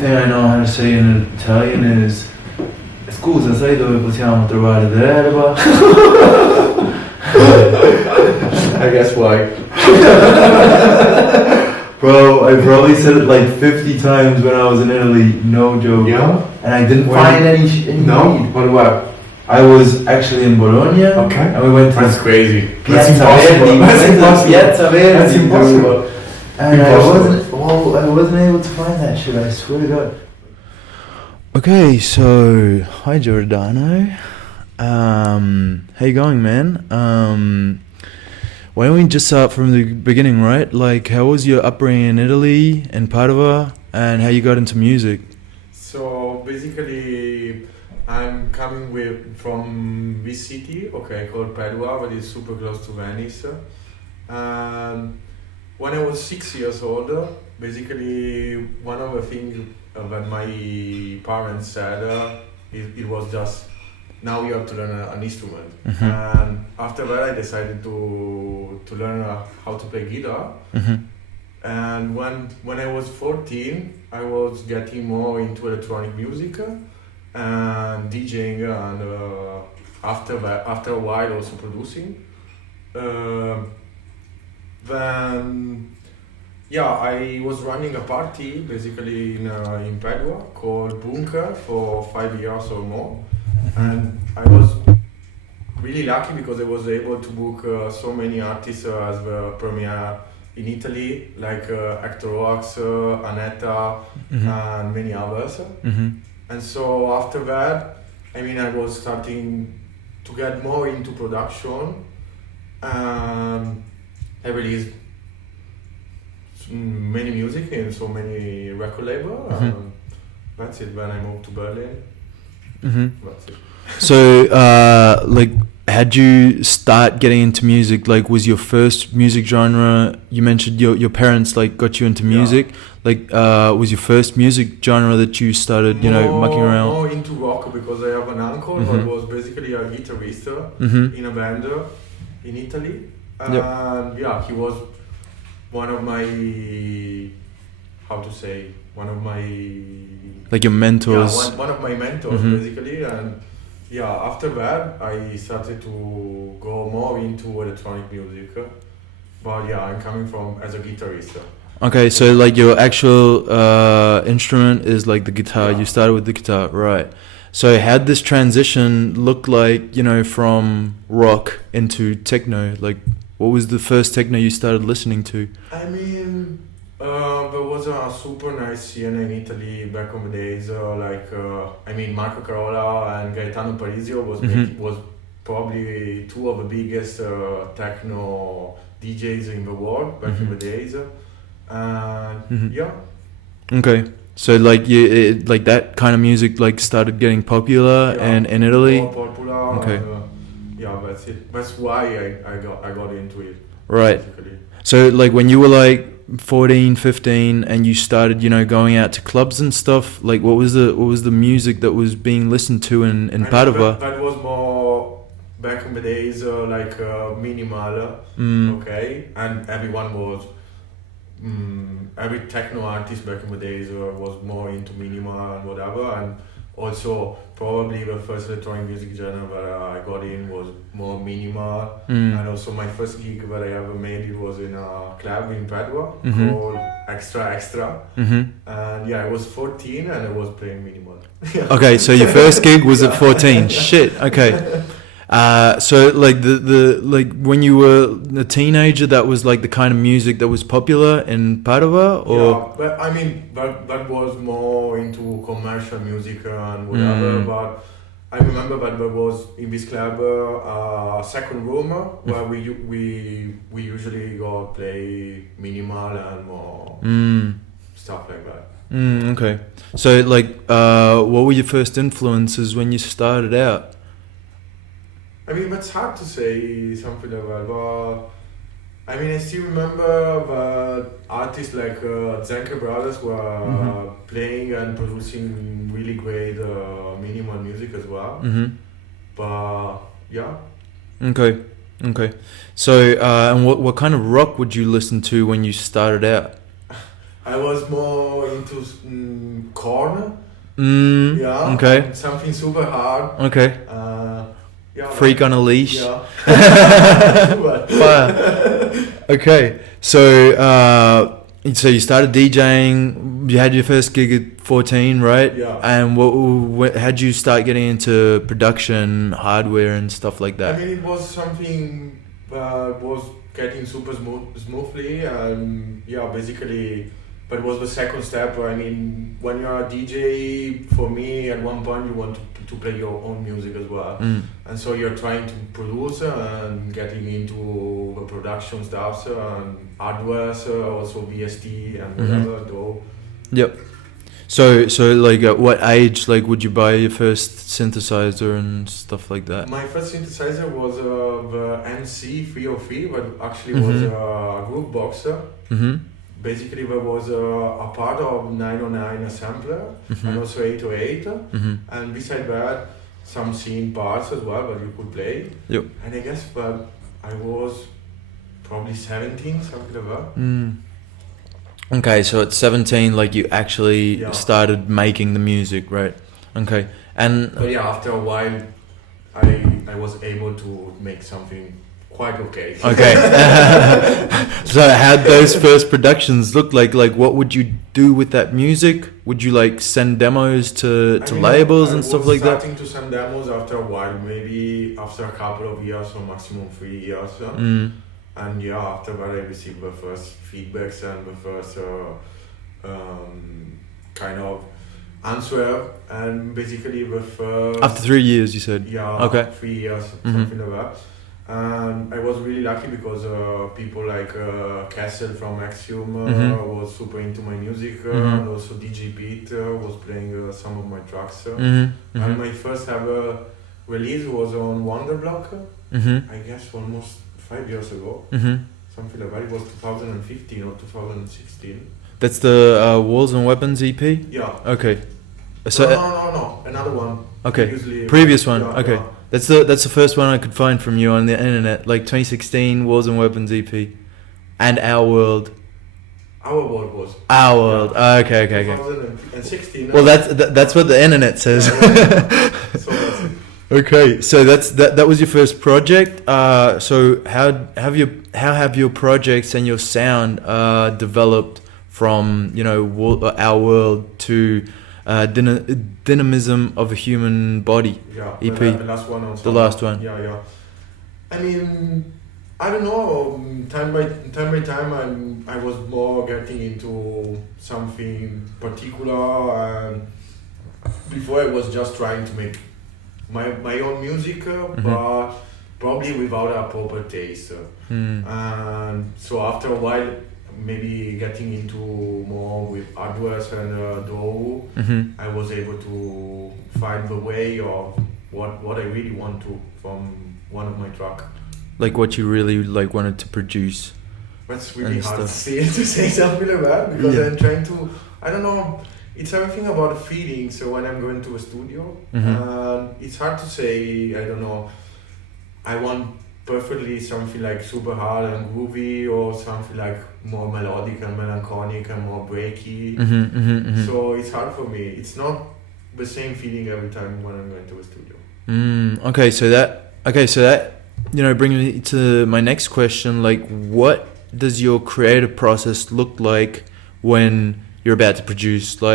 thing I know how to say in Italian is scusa, sai dove possiamo trovare dell'erba? I guess why. Bro, I probably said it like 50 times when I was in Italy, no joke. Yeah? And I didn't find any No? need. What? I was actually in Bologna. Okay. And we went to That's crazy. Piazza That's Verdi. impossible. That's impossible. Piazza Verdi. That's impossible. And I wasn't able to find that shit, I swear to God. Okay, so hi Giordano. How you going, man? Why don't we just start from the beginning, right? Like, how was your upbringing in Italy, in Padua, and how you got into music? So basically, I'm coming from this city, called Padua, but it's super close to Venice. When I was 6 years old, basically one of the things that my parents said, it was just, now you have to learn an instrument. Mm-hmm. And after that I decided to learn how to play guitar. Mm-hmm. And when I was 14, I was getting more into electronic music and DJing, and after a while also producing. Then I was running a party basically in Padua called Bunker for 5 years or more, and I was really lucky because I was able to book so many artists as the premiere in Italy, like Hector, Aneta, Mm-hmm. and many others. Mm-hmm. And so after that, I was starting to get more into production. I released many music in so many record labels. Mm-hmm. That's it. When I moved to Berlin, Mm-hmm. that's it. So, how'd you start getting into music? Like, was your first music genre, you mentioned your parents, like, got you into music. Yeah. Like, was your first music genre that you started, mucking around? More into rock because I have an uncle Mm-hmm. who was basically a guitarist Mm-hmm. in a band in Italy. And Yep. he was one of my, Like your mentors? Yeah, one of my mentors, Mm-hmm. basically. And after that I started to go more into electronic music. But I'm coming from as a guitarist. Okay, so like your actual instrument is like the guitar. Yeah. You started with the guitar, right? So how'd this transition look like, from rock into techno? Like, what was the first techno you started listening to? There was a super nice scene in Italy back in the days. Marco Carola and Gaetano Parisio was probably two of the biggest techno DJs in the world back in the days. And Mm-hmm. Okay, so like like that kind of music like started getting popular and in Italy. More popular. Okay. And, that's it. That's why I got into it. Right. Basically. So like when you were like 14, 15 and you started, going out to clubs and stuff, like what was the music that was being listened to in Padua? That was more back in the days, minimal. Okay, and everyone was. Every techno artist back in the days was more into minimal and whatever, and also probably the first electronic music genre that I got in was more minimal. And also my first gig that I ever made, it was in a club in Padua called Extra. Mm-hmm. And I was 14 and I was playing minimal. Okay, so your first gig was at 14. Shit. Okay. So like the like when you were a teenager, that was like the kind of music that was popular in Padua, or but that was more into commercial music and whatever. But I remember that there was in this club a second room where we usually go play minimal and more stuff like that. Okay. So like, what were your first influences when you started out? That's hard to say something like that, but I still remember that artists like Zenke Brothers were playing and producing really great minimal music as well. But Okay. So, and what kind of rock would you listen to when you started out? I was more into corn. Yeah. Okay. Something super hard. Okay. Yeah. Freak on a leash. Yeah. Fire. Okay. So you started DJing. You had your first gig at 14, right? Yeah. And how'd you start getting into production, hardware, and stuff like that? I mean, it was something was getting super smoothly, and yeah, basically. But it was the second step. I mean, when you're a DJ, for me, at one point you want to play your own music as well, and so you're trying to produce and getting into the production stuff and hardware, also VST and whatever. Though. Yep. So like at what age would you buy your first synthesizer and stuff like that? My first synthesizer was the MC 303, but actually was a groove boxer. Basically, there was a part of 909 assembler and also 808, and beside that, some scene parts as well that you could play. Yep. And I guess that I was probably 17, something like that. Okay, so at 17, you actually started making the music, right? Okay, but yeah, after a while, I was able to make something quite okay. Okay. So how'd those first productions look like? What would you do with that music? Would you send demos to labels and stuff like that? I was starting to send demos after a while, maybe after a couple of years or maximum 3 years. And yeah, after that I received the first feedbacks and the first kind of answer, and basically the first... After 3 years, you said? Yeah, okay. 3 years, something like that. And I was really lucky because people like Castle from Axiom was super into my music, and also DJ Pete was playing some of my tracks. And my first ever release was on Wonderblock, I guess almost 5 years ago, something like that. It was 2015 or 2016. That's the Walls and Weapons EP? Yeah. Okay. So no, another one. Okay. Previous one. Yeah, okay. Yeah. That's the first one I could find from you on the internet, 2016 Walls and Weapons EP, and Our World. Our World was. Our World. Yeah. Okay. 2016. Well, that's what the internet says. So that's it. Okay, so that was your first project. So how have your projects and your sound developed from Our World to Dynamism of a Human Body EP? The last one on the last one. Yeah. I mean, I don't know. Time by time, I was more getting into something particular, and before I was just trying to make my own music, but probably without a proper taste. And so after a while, maybe getting into more with hardware and DAW, I was able to find the way of what I really want to from one of my tracks. Like what you really wanted to produce. That's really hard to say something like that, because I'm trying to, I don't know, it's everything about the feeling. So when I'm going to a studio, it's hard to say, I don't know, I want perfectly something super hard and groovy, or something more melodic and melancholic and more breaky. So it's hard for me. It's not the same feeling every time when I'm going to a studio. Okay, so that brings me to my next question. What does your creative process look like when you're about to produce? Do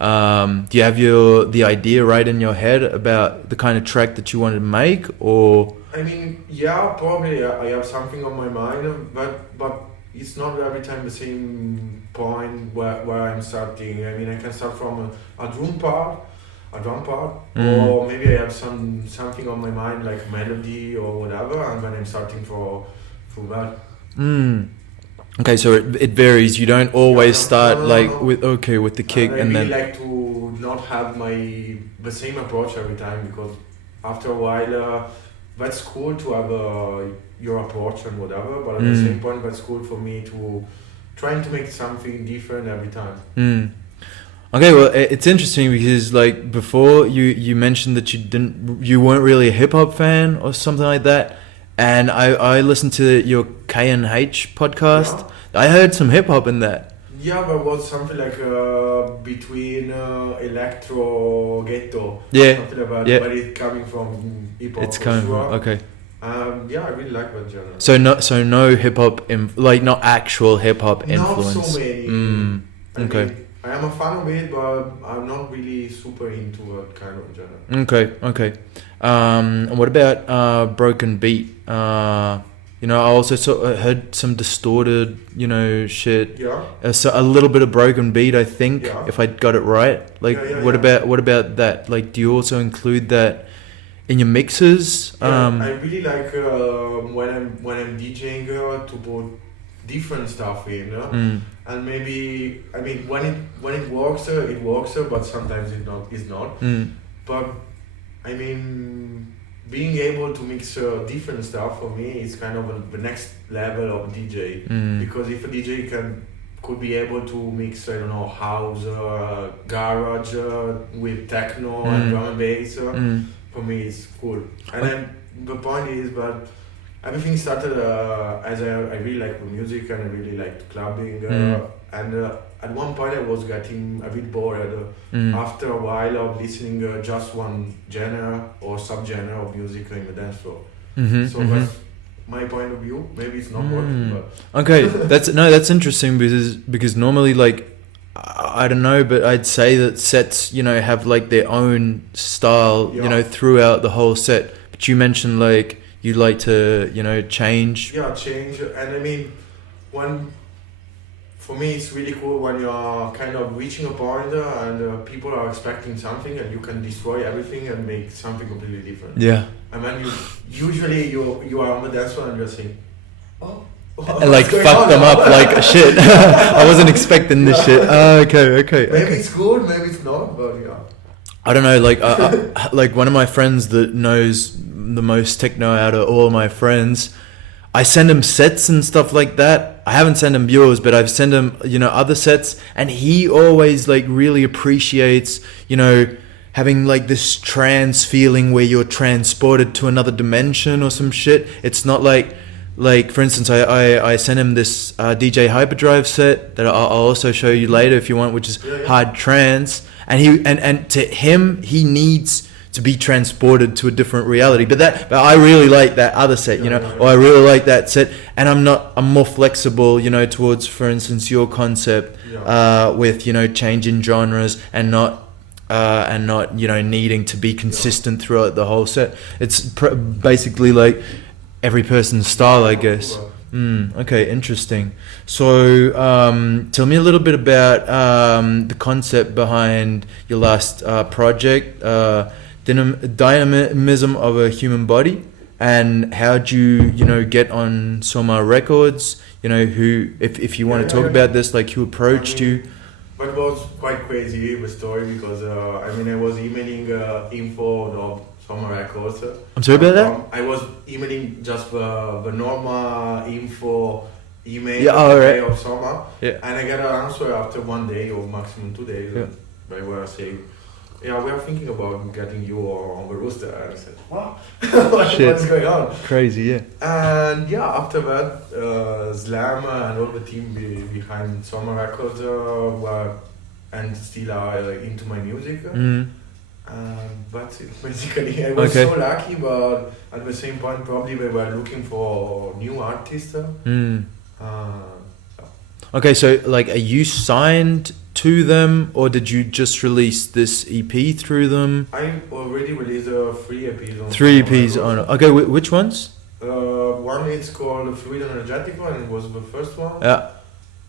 you have the idea right in your head about the kind of track that you want to make, or? I mean, yeah, probably I have something on my mind, but it's not every time the same point where I'm starting. I mean, I can start from a drum part, or maybe I have something on my mind like melody or whatever, and then I'm starting from that. Okay, so it varies. You don't always start with the kick, and then. I really like to not have the same approach every time, because after a while that's cool to have your approach and whatever, but at the same point that's cool for me to trying to make something different every time. Okay, well, it's interesting because before you mentioned that you weren't really a hip hop fan or something like that. And I listened to your K&H podcast. I heard some hip hop in that. Yeah, but it was something like between electro ghetto. Yeah. Something about, Yeah. but it's coming from hip hop. It's coming sure. from, okay. Yeah, I really like that genre. So no hip hop, like not actual hip hop influence. Not so many. Okay. mean, I am a fan of it, but I'm not really super into that kind of genre. Okay. And what about broken beat? You know, I also heard some distorted, you know, shit. Yeah. So a little bit of broken beat, I think, Yeah. if I got it right. Like, what about that? Like, do you also include that in your mixes? I really like when I'm DJing to put different stuff in, and maybe I mean when it works, but sometimes it's not. But I mean, being able to mix different stuff for me is kind of the next level of DJ, because if a DJ could be able to mix, I don't know, house, garage with techno and drum and bass, for me it's cool. And then the point is, but everything started as I really like the music and I really liked clubbing, and at one point I was getting a bit bored after a while of listening just one genre or subgenre of music in the dance floor. So that's my point of view. Maybe it's not working, but okay, that's interesting because normally, like, I don't know, but I'd say that sets, you know, have like their own style, you know, throughout the whole set. But you mentioned like you like to, you know, change. Yeah, change. And I mean, for me it's really cool when you're kind of reaching a point and people are expecting something and you can destroy everything and make something completely different. Yeah. And then you are on the dance floor and you're saying, and like fuck them up like shit. I wasn't expecting this shit. Okay. Maybe it's good, maybe it's not, but yeah. I don't know. Like, like one of my friends that knows the most techno out of all my friends, I send him sets and stuff like that. I haven't sent him yours, but I've sent him, you know, other sets, and he always like really appreciates, you know, having like this trance feeling where you're transported to another dimension or some shit. It's not like for instance, I sent him this DJ Hyperdrive set that I'll also show you later if you want, which is hard trance, and and to him he needs to be transported to a different reality. But I really like that other set, you know, or I really like that set, and I'm more flexible, you know, towards, for instance, your concept with, you know, changing genres and not you know needing to be consistent throughout the whole set. It's basically like every person's style, I guess. Okay, interesting. So tell me a little bit about the concept behind your last project, Dynamism of a Human Body, and how'd you know, get on Soma Records? You know, who, if you want to talk about this, like who approached you? But it was quite crazy, the story, because I was emailing info of Soma Records. I'm sorry about that? I was emailing just the normal info email of Soma, and I got an answer after 1 day or maximum 2 days. They were saying, we are thinking about getting you on the roster. And I said, what? What's going on? Crazy, yeah. And after that, Slam and all the team behind Soma Records were and still are into my music. But basically I was so lucky, but at the same point probably they were looking for new artists. Okay, so like, are you signed to them, or did you just release this EP through them? I already released 3 EPs on 3 EPs on. Okay, which ones? One is called Fluid and Energetical, and it was the first one. Yeah.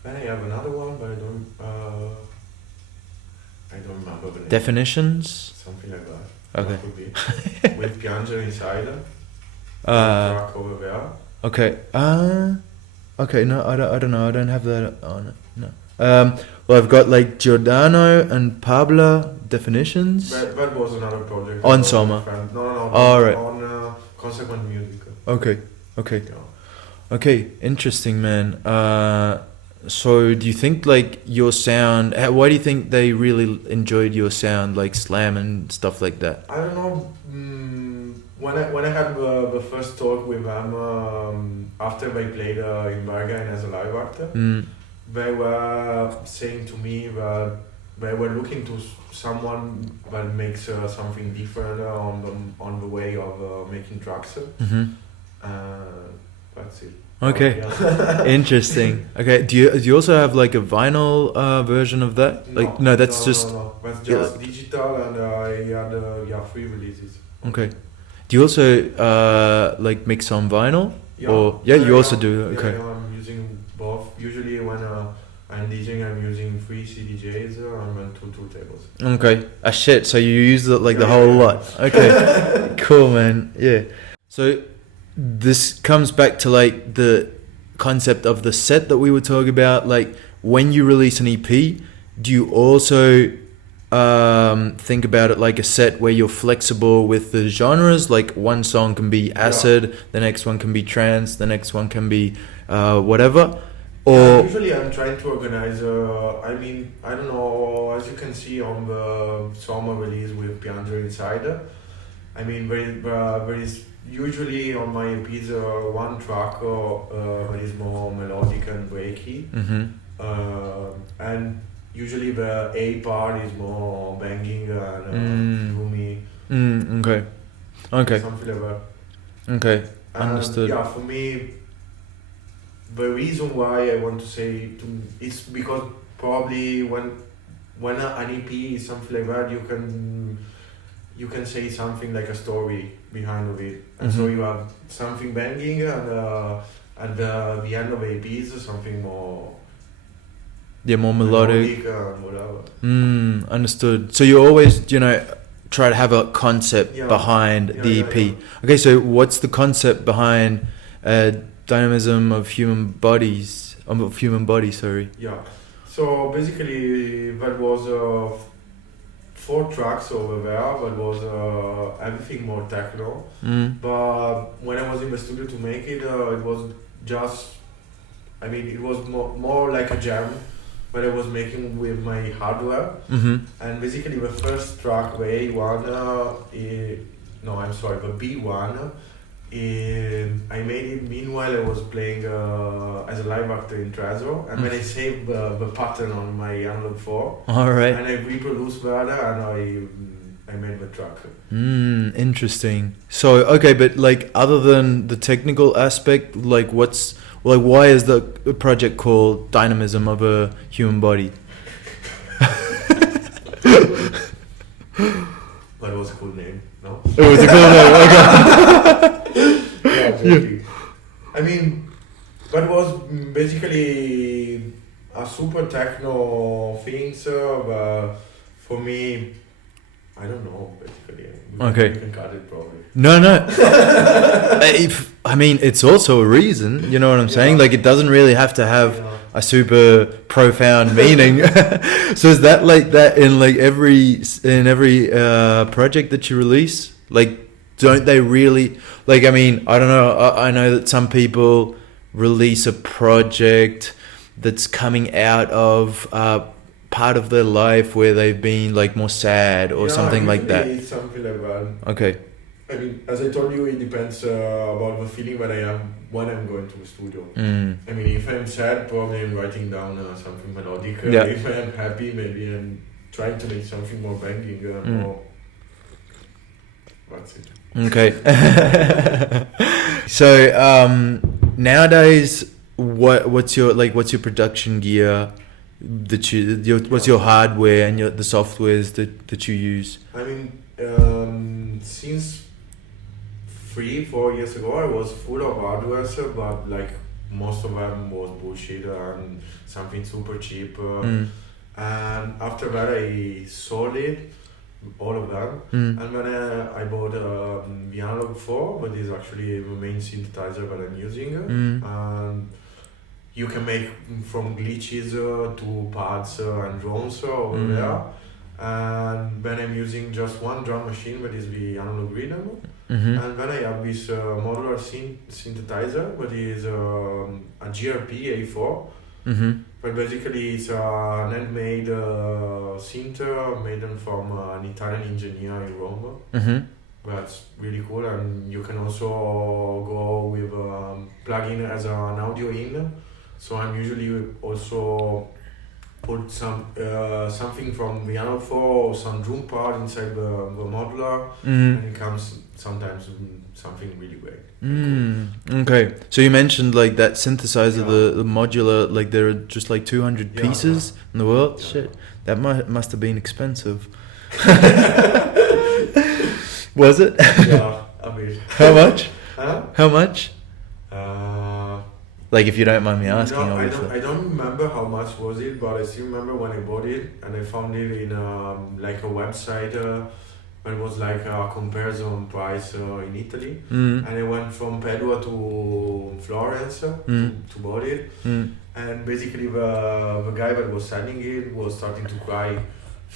Then I have another one, but I don't remember the name. Definitions? Something like that. Okay. That could be. With Pianger inside. Track over there. Okay. Okay. No, I don't know. I don't have that on it. No. Well, I've got like Giordano and Pablo Definitions. That was another project. On Soma. No. All right. On Consequent Music. Okay. Yeah. Okay. Interesting, man. So do you think like your sound, why do you think they really enjoyed your sound, like Slam and stuff like that? I don't know. When I had the first talk with them after they played in Bergen as a live actor, they were saying to me that they were looking to someone that makes something different on the way of making tracks. That's it. Okay. Yeah. Interesting. Okay. Do you also have like a vinyl version of that? Like no, that's just no. That's just digital, and I had 3 releases. okay. Do you also like mix on vinyl? Yeah. Or you also do. Okay. Yeah, I'm using both. Usually when I'm DJing, I'm using 3 CDJs and 2 turntables. Okay. Ah shit. So you use the whole lot. Okay. Cool, man. Yeah. So this comes back to like the concept of the set that we were talking about. Like when you release an EP, do you also think about it like a set where you're flexible with the genres? Like one song can be acid, the next one can be trance, the next one can be whatever. Or usually I'm trying to organize. I mean, I don't know. As you can see on the Soma release with Pianger inside. I mean, there is usually on my EPs one track that is more melodic and breaky, and usually the A part is more banging and gloomy. Okay. Something like that. Okay. And Understood. yeah, for me, the reason why I want to say it's because probably when an EP is something like that, you can say something like a story behind of it, and so you have something banging, and at the end of the EP is something more. Yeah, more melodic. And whatever. Understood. So you always, try to have a concept behind the EP. Yeah. Okay, so what's the concept behind dynamism of human bodies? Of human body, sorry. Yeah. So basically, that was 4 tracks over there. That was everything more techno. But when I was in the studio to make it, it was just. I mean, it was more like a jam. That I was making with my hardware, and basically the first track, the A1, the B1, I made it meanwhile I was playing as a live actor in Trezor, and then I saved the pattern on my analog 4. Alright. And I reproduced that, and I made the track. Interesting. So, okay, but like other than the technical aspect, like why is the project called Dynamism of a Human Body? That was a cool name, no? It was a cool name, okay. Yeah. I mean, that was basically a super techno thing, but for me, I don't know, basically. Okay. You can cut it probably. No. It's also a reason, you know what I'm saying? Like, it doesn't really have to have a super profound meaning. So is that like that in like every project that you release? Like, don't they really, like, I mean, I don't know. I know that some people release a project that's coming out of part of their life where they've been like more sad or something like that. It's something like that. Okay. I mean, as I told you, it depends about the feeling that I have when I'm going to the studio. I mean, if I'm sad, probably I'm writing down something melodic. If I'm happy, maybe I'm trying to make something more banging. More. That's it. Okay. So nowadays, what's your production gear? What's your hardware and the softwares that you use? I mean, since 3-4 years ago, I was full of hardware, but like most of them was bullshit and something super cheap. And after that, I sold it, all of them, and then I bought the Analog 4, but it's actually the main synthesizer that I'm using. And you can make from glitches to pads and drones over there. And then I'm using just one drum machine, that is the analog rhythm. And then I have this modular synthesizer, that is a GRP A4. But basically it's an handmade synth made from an Italian engineer in Rome. That's really cool, and you can also go with plug in as an audio in. So I'm usually also put something from Piano 4 or some drum part inside the modular, and it comes sometimes something really great. Okay, so you mentioned like that synthesizer, the modular, like there are just like 200 pieces in the world. Shit, that must have been expensive. Was it? Yeah, a bit. How much? Huh? How much? Like if you don't mind me asking, no, obviously. I don't remember how much was it, but I still remember when I bought it and I found it in like a website. But it was like a comparison price in Italy, and I went from Padua to Florence to buy it, and basically the guy that was selling it was starting to cry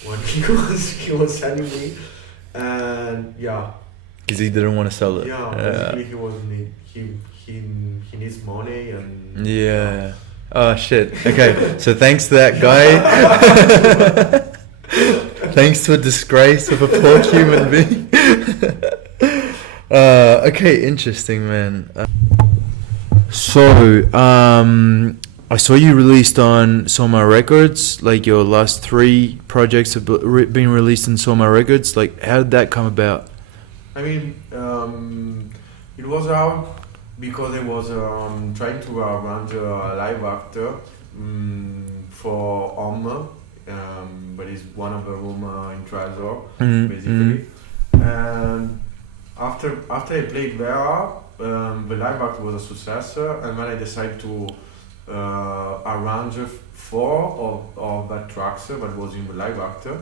when he was selling me, and because he didn't want to sell it. Basically he was he needs money and Oh shit. Okay, so thanks to that guy. Thanks to a disgrace of a poor human being. Okay, interesting, man. So, I saw you released on Soma Records. Like your last 3 projects have been released on Soma Records. Like, how did that come about? I mean, it was out because I was trying to arrange a live actor for but it's one of the room in Trezor, basically. And after I played there, the live act was a success, and then I decided to arrange 4 of that tracks that was in the live actor.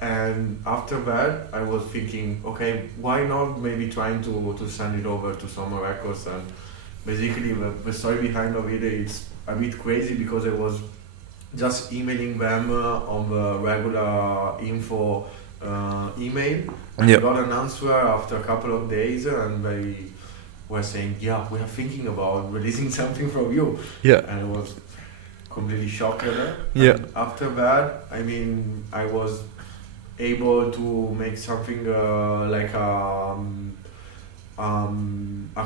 And after that, I was thinking, okay, why not maybe trying to send it over to Soma Records? And basically, the story behind of it, it's a bit crazy because I was just emailing them on the regular info email. And I got an answer after a couple of days, and they were saying, yeah, we are thinking about releasing something from you. Yeah. And I was completely shocked at that. Yeah. And after that, I mean, I was able to make something like a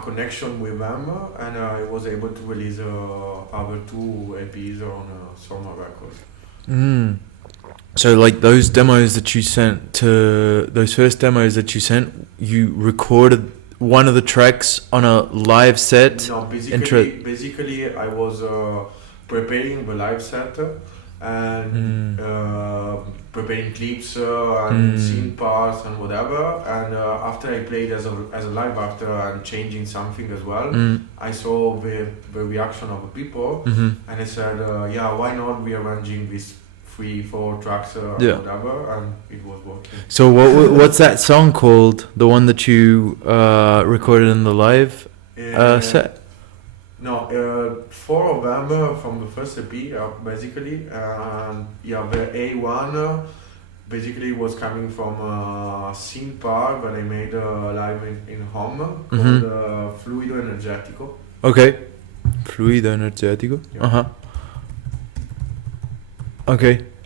connection with them, and I was able to release other 2 EPs on Soma Records. So like those demos that you sent those first demos that you sent, you recorded one of the tracks on a live set? No, basically I was preparing the live set and preparing clips and scene parts and whatever, and after I played as a live actor and changing something as well, I saw the reaction of the people, and I said, why not rearranging these 3-4 tracks whatever, and it was working. So what's that song called, the one that you recorded in the live set? No, 4 of them from the first EP, basically. And the A1 basically was coming from a scene part that I made live in home called Fluido Energetico. Okay. Fluido Energetico? Yeah.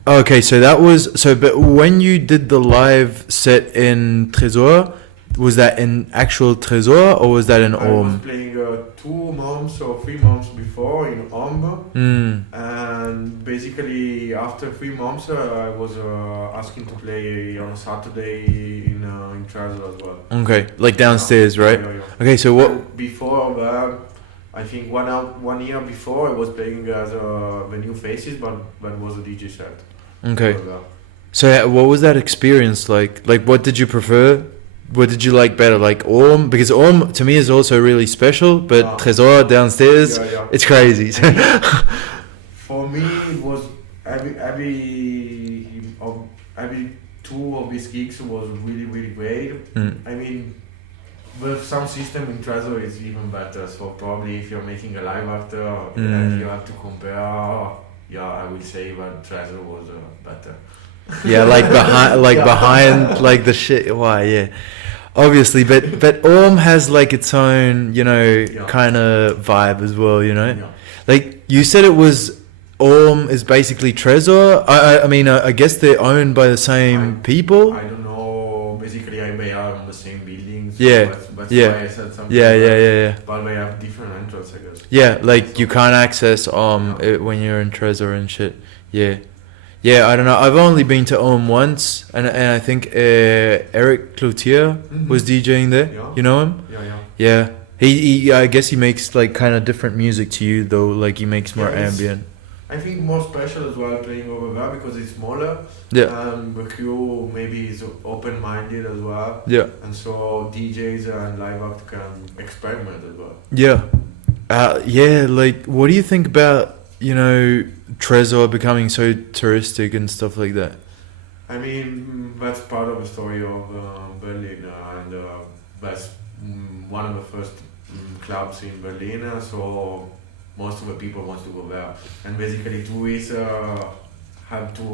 Okay, so that was... but when you did the live set in Trezor, was that in actual Trezor or was that in Om? I was playing 2 months or 3 months before in Om, and basically after 3 months I was asking to play on a Saturday in Trezor as well. Okay, like downstairs, right? Yeah. Okay, so what... And before that, I think 1 year before I was playing as the New Faces, but that was a DJ set. Okay. So what was that experience like? Like what did you prefer? What did you like better? Like Om? Because Om to me is also really special, but Trezor downstairs, it's crazy. For me, it was every 2 of these gigs was really, really great. I mean, with some system in Trezor is even better. So probably if you're making a live actor, you have to compare. I would say that Trezor was better. Yeah, behind like the shit. Why? Yeah, obviously, but Om has like its own, kind of vibe as well. Like you said, it was Om is basically Trezor. I mean, I guess they're owned by the same people. I don't know. Basically, I they are on the same building. So Yeah. That's Yeah. why I said something. Yeah. But they have different entrance, I guess. Yeah, like you can't access it when you're in Trezor and shit. Yeah. Yeah, I don't know. I've only been to Ohm once, and I think Eric Cloutier was DJing there. Yeah. You know him? Yeah. Yeah. He I guess he makes like kind of different music to you though. Like he makes more Yeah, ambient. I think more special as well playing over there because it's smaller. Yeah. The crew maybe is open-minded as well. Yeah. And so DJs and live act can experiment as well. Yeah. Yeah, like what do you think about, Trezor becoming so touristic and stuff like that? I mean, that's part of the story of Berlin, and that's one of the first clubs in Berlin. So most of the people want to go there, and basically tourists have to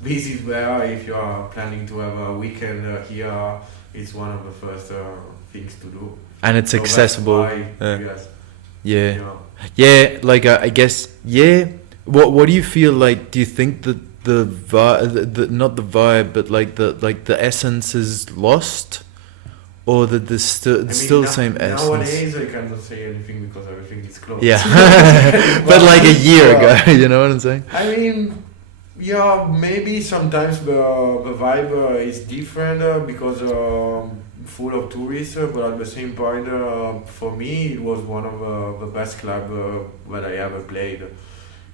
visit there. If you are planning to have a weekend here, it's one of the first things to do. And it's so accessible. Yes. Yeah. Yeah, like I guess. Yeah. What do you feel like? Do you think that the vibe, not the vibe, but like the essence is lost, or that there's still the same essence? Nowadays, I cannot say anything because everything is closed. Yeah, but like a year ago, you know what I'm saying? I mean, yeah, maybe sometimes the vibe is different because full of tourists, but at the same point, for me, it was one of the best clubs that I ever played.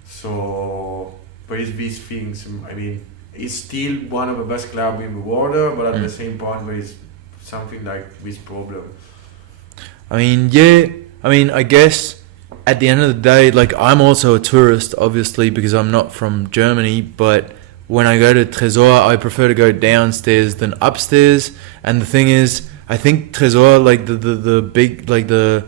So there is these things. I mean, it's still one of the best clubs in the world, but at the same point, there is something like this problem. I mean, yeah. I mean, I guess at the end of the day, like I'm also a tourist, obviously, because I'm not from Germany. But when I go to Trezor, I prefer to go downstairs than upstairs. And the thing is, I think Trezor, like the big, like the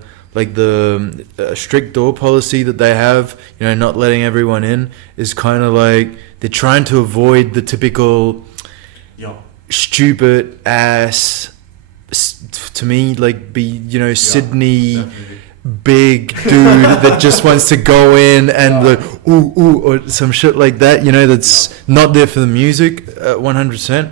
strict door policy that they have, not letting everyone in, is kind of like they're trying to avoid the typical stupid ass, to me, like Sydney Definitely. big dude that just wants to go in and like ooh or some shit like that, that's not there for the music 100%.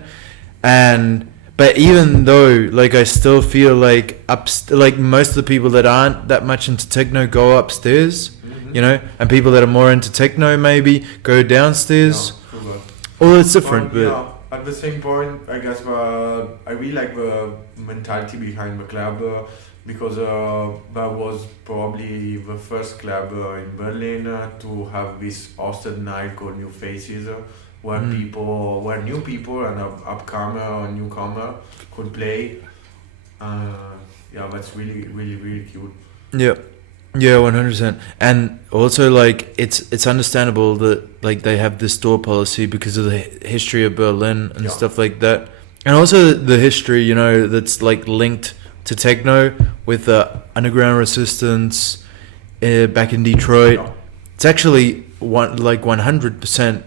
But even though, like, I still feel like like most of the people that aren't that much into techno go upstairs, and people that are more into techno maybe go downstairs. Or it's different, but at the same point, I guess I really like the mentality behind the club because that was probably the first club in Berlin to have this hosted night called New Faces. Where new people and upcomer or newcomer could play. That's really, really, really cute. Yeah, 100%. And also, like, it's understandable that like they have this door policy because of the history of Berlin and stuff like that, and also the history, that's like linked to techno with the underground resistance back in Detroit. Yeah. It's actually 100%.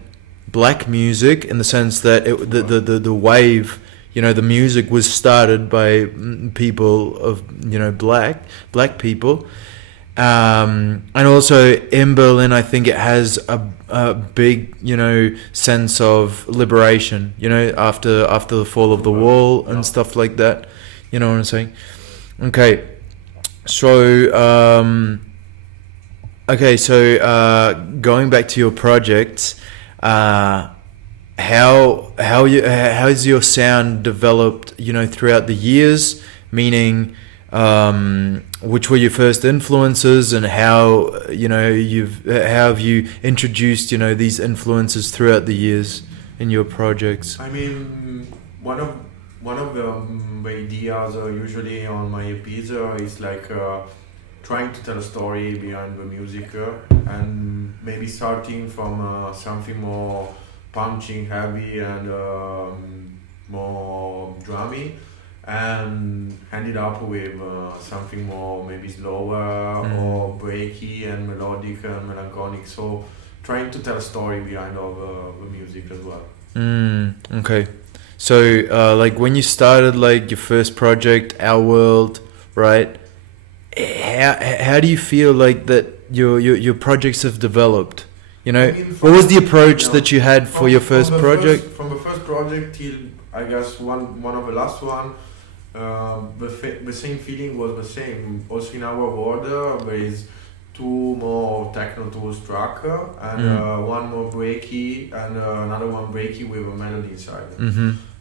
Black music in the sense that the wave, the music was started by people of black people, and also in Berlin I think it has a big sense of liberation, after the fall of the wall and stuff like that, you know what I'm saying? Okay, so going back to your projects. How's your sound developed, throughout the years? Meaning, which were your first influences, and how have you introduced these influences throughout the years in your projects? I mean, one of the ideas usually on my EPs is like trying to tell a story behind the music and maybe starting from something more punching, heavy and more drummy, and end it up with something more maybe slower or breaky and melodic and melancholic. So trying to tell a story behind all the music as well. Okay. So like when you started like your first project, Our World, right? How do you feel like that your projects have developed? What was the approach that you had for your first project? From the first project till I guess one of the last one, the same feeling was the same. Also in our order, there is two more techno tools track and one more breaky and another one breaky with a melody inside.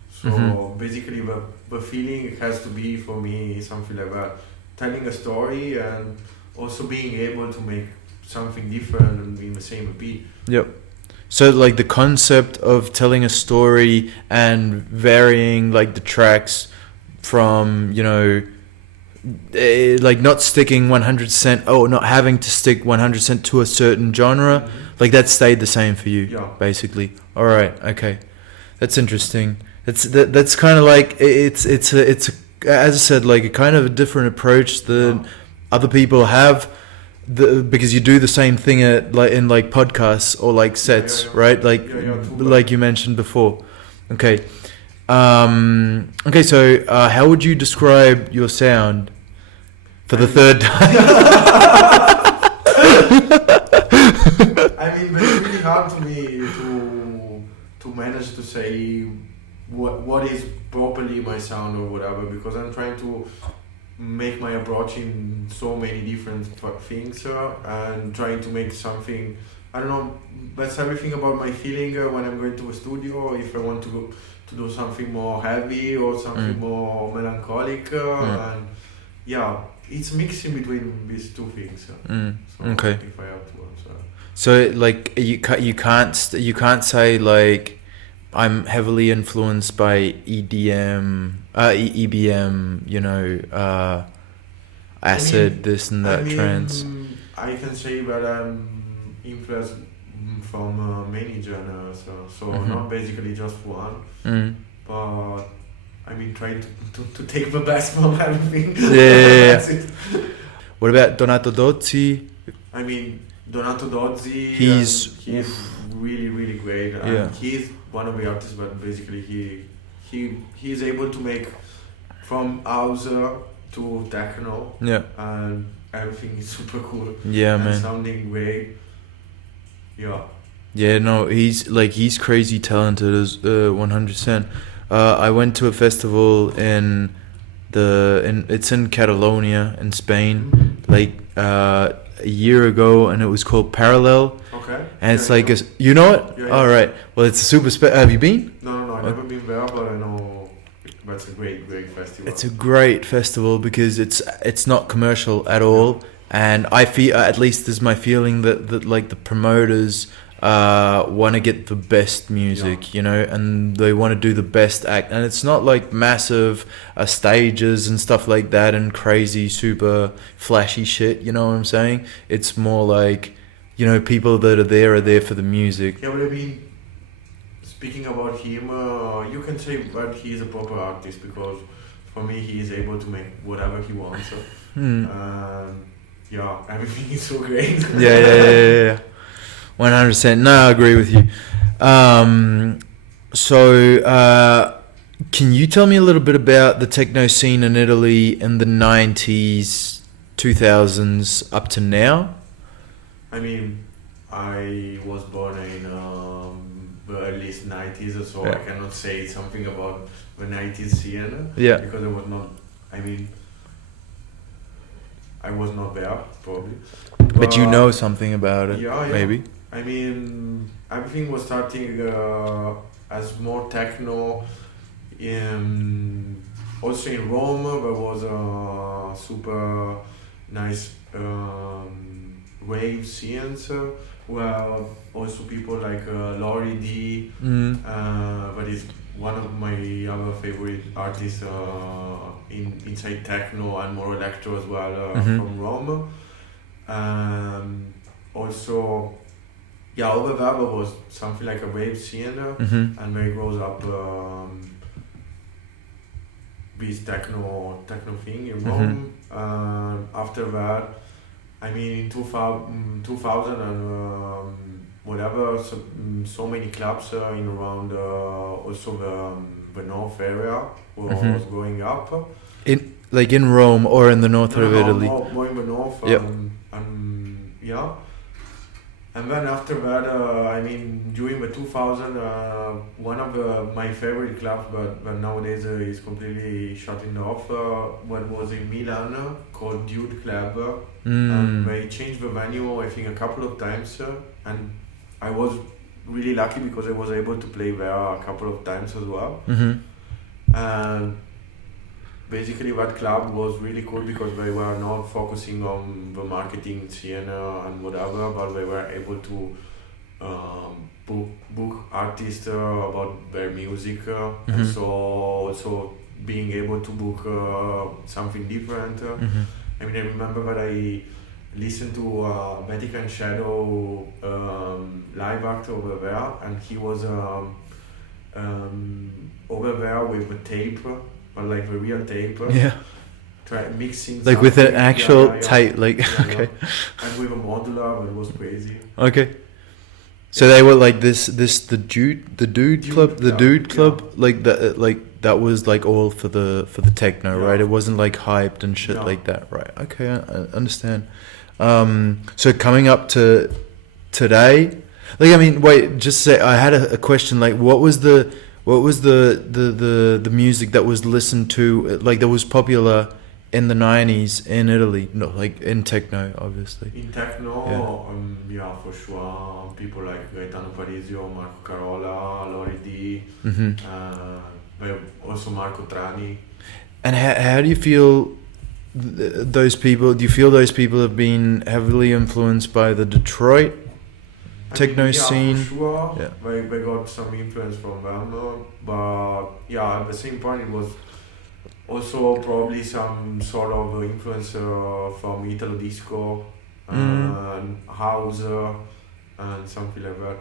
So basically the feeling has to be for me something like that, telling a story and also being able to make something different in the same beat. Yep. So like the concept of telling a story and varying like the tracks from, you know, like not sticking 100% or not having to stick 100% to a certain genre, like that stayed the same for you, basically. All right, okay, that's interesting. That's kind of like it's a, as I said, like a kind of a different approach than other people have. Because you do the same thing in podcasts or like sets, right? Like you mentioned before. Okay. Okay. So, how would you describe your sound for the third time? I mean, it's really hard to me to manage to say what is properly my sound or whatever, because I'm trying to make my approach in so many different things and trying to make something, I don't know, that's everything about my feeling when I'm going to a studio, if I want to do something more heavy or something more melancholic and it's mixing between these two things. So okay. If I have to answer. So like you can't say like I'm heavily influenced by EDM, EBM, you know, acid, this and that, trance. I can say that I'm influenced from many genres, so not basically just one, but I mean trying to take the best from everything. That's it. What about Donato Dozzi? I mean, Donato Dozzi, he's really, really great, and he's one of the artists, but basically he is able to make from house to techno, and everything is super cool. Yeah, and man, sounding great. Yeah, no, he's crazy talented as 100%. I went to a festival it's in Catalonia in Spain, like a year ago, and it was called Parallel. Okay. And it's you know it? Yeah. All right. Well, it's a super have you been? No, I've never been there, but I know that's a great festival. It's a great festival because it's not commercial at all, and I feel, at least this is my feeling, that like the promoters want to get the best music, you know, and they want to do the best act, and it's not like massive stages and stuff like that and crazy super flashy shit, you know what I'm saying? It's more like, you know, people that are there for the music. Yeah, but I mean, speaking about him, you can say that he is a proper artist, because for me he is able to make whatever he wants. Everything is so great. Yeah. 100%. No, I agree with you. So, can you tell me a little bit about the techno scene in Italy in the 90s, 2000s up to now? I mean, I was born in the early 90s, so I cannot say something about the 90s scene. Yeah. Because I was not, I was not there, probably. But you know something about it, maybe? I mean, everything was starting as more techno. Also in Rome, there was a super nice rave scenes where also people like Lori D, that is one of my other favorite artists inside techno and more electro as well, from Rome. Also, over there was something like a rave scene, and where it grows up this techno thing in Rome. After that, I mean, in 2000 and whatever, so many clubs in around also the north area was going up. In Rome or in the north of Italy? More in the north. And then after that, I mean, during the 2000, one of my favorite clubs, but nowadays is completely shutting off, what was in Milan called Dude Club. And they changed the venue, I think, a couple of times. And I was really lucky because I was able to play there a couple of times as well. And basically that club was really cool because they were not focusing on the marketing scene and whatever, but they were able to book artists about their music, and so also being able to book something different. I mean, I remember that I listened to Vatican Shadow live act over there, and he was over there with the tape, but like the real tape. Try mixing like with an actual tape, like okay. And with a modular, it was crazy. Okay. So they were like the dude club, like that was like all for the techno, right? It wasn't like hyped and shit like that, right? Okay, I understand. So coming up to today, like, I mean, wait, just say, I had a question, like, what was the music that was listened to, like, that was popular in the 90s in Italy? No, like in techno, obviously. In techno, for sure, people like Gaetano Parisio, Marco Carola, Lori D, also Marco Trani. And how do you feel those people? Do you feel those people have been heavily influenced by the Detroit techno scene? For sure. They got some influence from them, but at the same point it was also probably some sort of influence from Italo disco and house and something like that.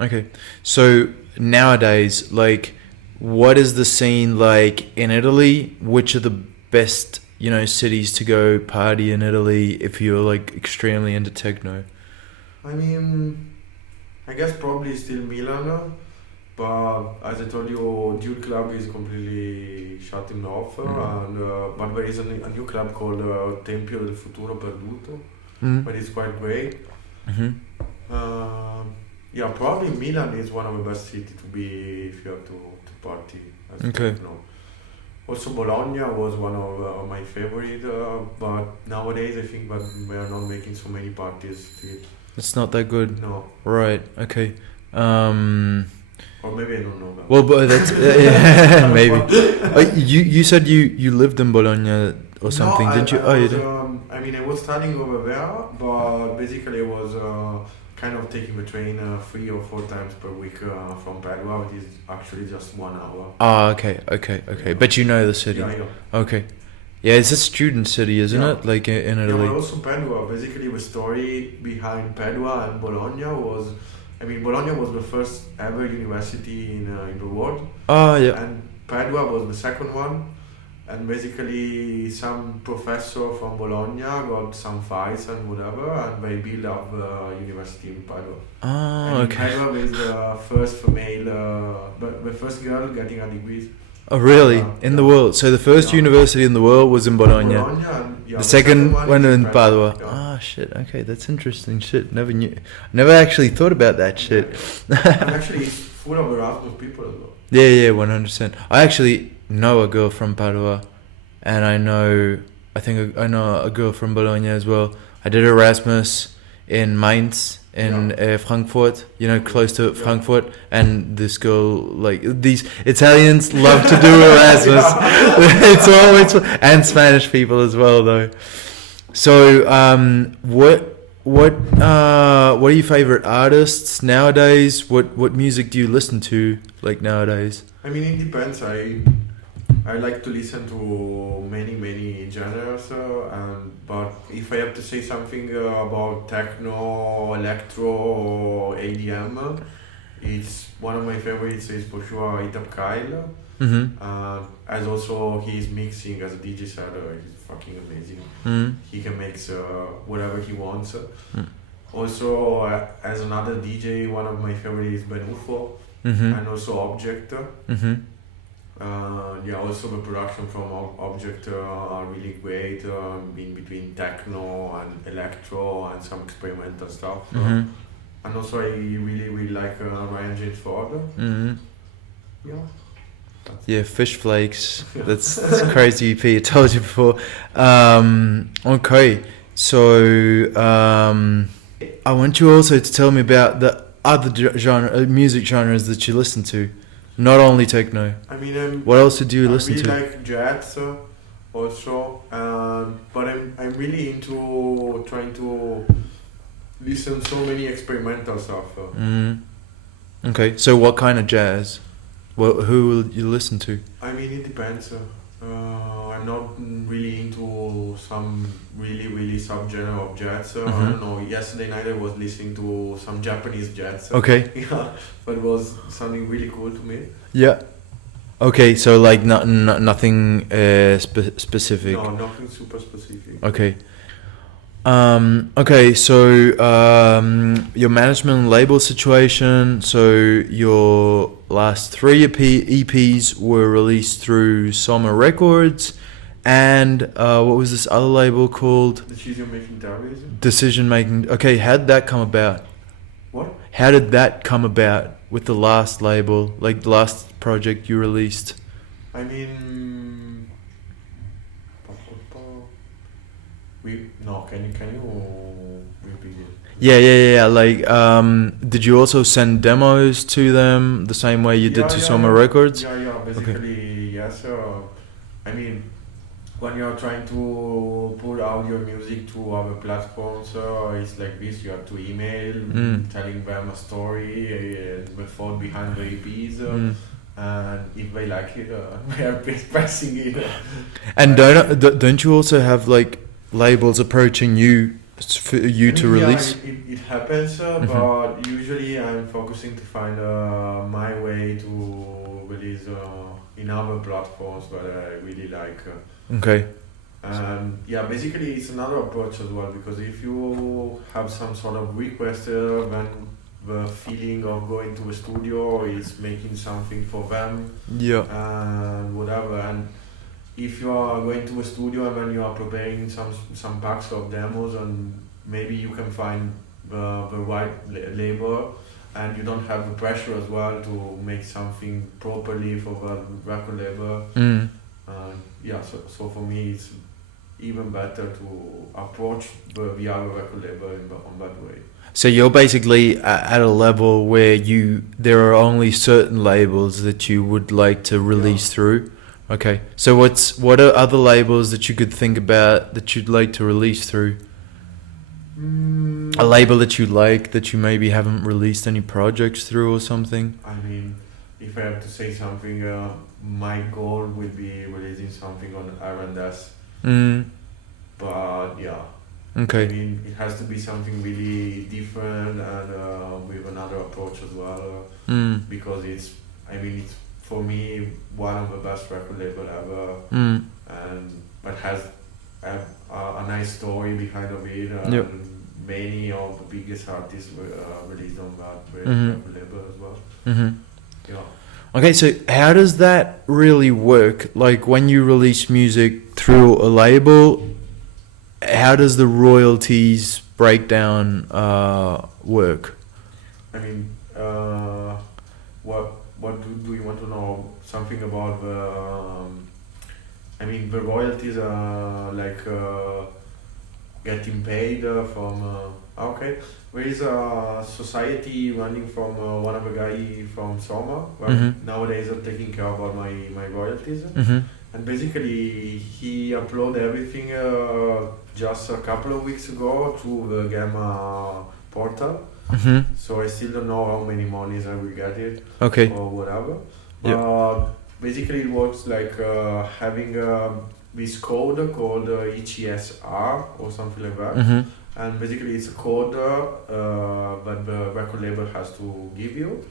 Okay. So nowadays, like, what is the scene like in Italy? Which are the best, cities to go party in Italy if you're like extremely into techno? I mean, I guess probably still Milan, but as I told you, Dude Club is completely shutting off, but there is a new club called Tempio del Futuro Perduto, but it's quite great. Probably Milan is one of the best cities to be if you have to party. Techno. Also Bologna was one of my favorite, but nowadays I think that we are not making so many parties still. It's not that good. No. Right. Okay. Or maybe I don't know that. Well, but that's maybe. You said you lived in Bologna or something, didn't you? You did. I mean, I was studying over there, but basically I was kind of taking the train 3 or 4 times per week from Padua, which is actually just 1 hour. Ah, okay. But you know the city. Yeah. Okay. Yeah, it's a student city, isn't it? Like in Italy. Yeah, but also Padua. Basically, the story behind Padua and Bologna was, Bologna was the first ever university in the world. Oh, yeah. And Padua was the second one. And basically, some professor from Bologna got some fights and whatever, and they built up the university in Padua. Oh, okay. Padua is the first female, the first girl getting a degree. Oh, really? In the world? So the first university in the world was in Bologna. The second one in Padua. Ah, shit. Okay, that's interesting. Shit, never knew. Never actually thought about that shit. I'm actually full of Erasmus people as well. Yeah, 100%. I actually know a girl from Padua, and I know a girl from Bologna as well. I did Erasmus in Mainz, in Frankfurt, close to Frankfurt, and this girl, like, these Italians love to do Erasmus. It's always, and Spanish people as well, though. So, what are your favorite artists nowadays? What music do you listen to, like, nowadays? I mean, it depends. I like to listen to many genres, but if I have to say something about techno, electro, or ADM, it's one of my favorites is for sure Itab Kyle. As also he's mixing as a DJ set, he's fucking amazing. He can mix whatever he wants. Also, as another DJ, one of my favorites is Ben UFO, and also Object. Yeah, also the production from Object are really great, in between techno and electro and some experimental stuff. And also I really like Ryan Ford. Yeah. Yeah, Fish Flakes. That's crazy EP. I told you before. Okay, so I want you also to tell me about the other music genres that you listen to, not only techno. I mean, what else do you listen to? I really like jazz also, but I'm really into trying to listen so many experimental stuff. Okay, so what kind of jazz? Well, who will you listen to? I mean, it depends. I'm not really into some really subgenre of jazz. I don't know. Yesterday night I was listening to some Japanese jazz. Okay. Yeah, but it was something really cool to me. Yeah. Okay, so like nothing specific. No, nothing super specific. Okay. Okay, so your management and label situation. So your last 3 EPs were released through Soma Records, and what was this other label called? Decision Making Diaries. Decision Making. Okay, how did that come about? What? How did that come about with the last label, like the last project you released? I mean, can you repeat it? Yeah. Like, did you also send demos to them the same way you did to Soma Records? Yeah. Basically, okay. Yes. I mean, when you're trying to put out your music to other platforms, it's like this. You have to email, telling them a story and the thought behind the EPs. And if they like it, they are pressing it. And don't you also have like labels approaching you for you to release? It happens, but usually I'm focusing to find my way to release in other platforms that I really like. Okay. And basically it's another approach as well, because if you have some sort of request, then the feeling of going to a studio is making something for them. Yeah. And whatever. And if you are going to a studio and then you are preparing some packs of demos, and maybe you can find the right label, and you don't have the pressure as well to make something properly for the record label. So for me it's even better to approach the other record label on that way. So you're basically at a level where there are only certain labels that you would like to release through. Okay. So what are other labels that you could think about that you'd like to release through? A label that you like that you maybe haven't released any projects through or something? I mean, if I have to say something, my goal would be releasing something on R&S. But yeah. Okay. I mean, it has to be something really different and with another approach as well. Because it's for me one of the best record label ever, but has a nice story behind of it. Many of the biggest artists were released on that record label as well. Yeah. Okay, so how does that really work? Like when you release music through a label, how does the royalties breakdown work? I mean, what do you want to know? Something about the royalties are like getting paid from. Okay, there is a society running from one of the guy from Soma. Nowadays I'm taking care about my royalties. And basically he uploaded everything just a couple of weeks ago to the Gamma portal. So I still don't know how many monies I will get it. Okay. Or whatever. But basically it works like having this code called ECSR or something like that. And basically it's a code that the record label has to give you.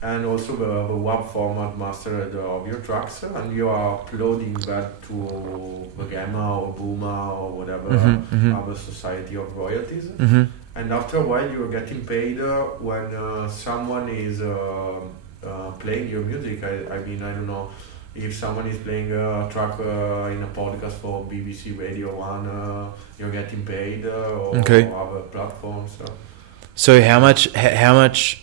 And also the WAV format mastered of your tracks, and you are uploading that to the Gamma or Booma or whatever other society of royalties. And after a while you're getting paid when someone is playing your music. I don't know, if someone is playing a track in a podcast for BBC Radio 1, you're getting paid or other platforms. So how much,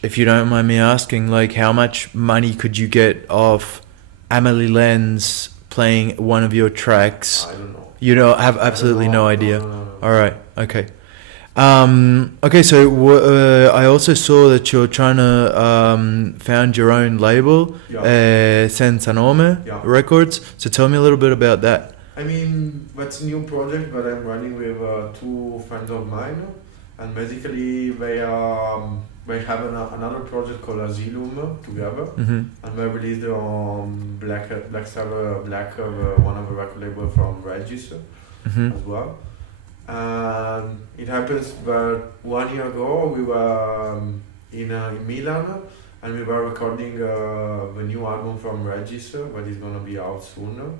if you don't mind me asking, like how much money could you get off Amelie Lenz playing one of your tracks? I don't know. You don't have absolutely no idea. No. All right. Okay. Okay. So I also saw that you're trying to found your own label, Senza Nome Records. So tell me a little bit about that. I mean, that's a new project that I'm running with two friends of mine, and basically they have another project called Asylum together, and they released on Black one of the record label from Regis as well. And it happens that 1 year ago we were in Milan, and we were recording the new album from Regis that is gonna be out soon.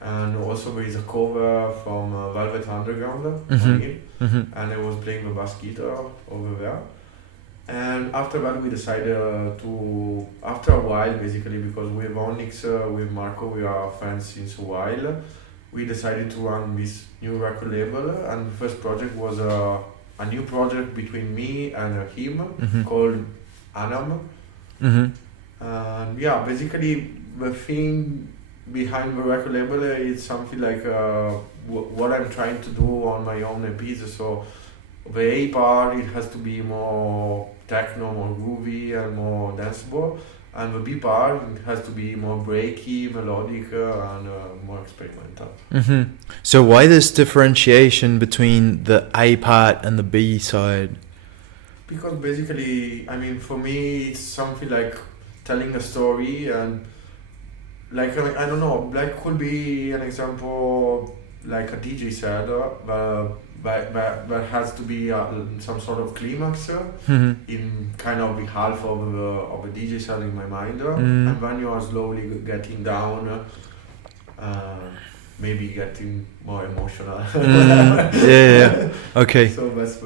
And also there is a cover from Velvet Underground on it, and I was playing the bass guitar over there. And after that we decided to, after a while basically, because with Oniks, with Marco, we are friends since a while, we decided to run this new record label, and the first project was a new project between me and him called Anam. And yeah, basically the thing behind the record label is something like what I'm trying to do on my own EPs. So the A part, it has to be more techno, more groovy and more danceable, and the B part, it has to be more breaky, melodic and more experimental. So why this differentiation between the A part and the B side? Because basically, I mean, for me, it's something like telling a story, and like, I don't know, like could be an example like a DJ set, but has to be some sort of climax in kind of behalf of the DJ set in my mind, and when you are slowly getting down, maybe getting more emotional. Yeah. Okay. So that's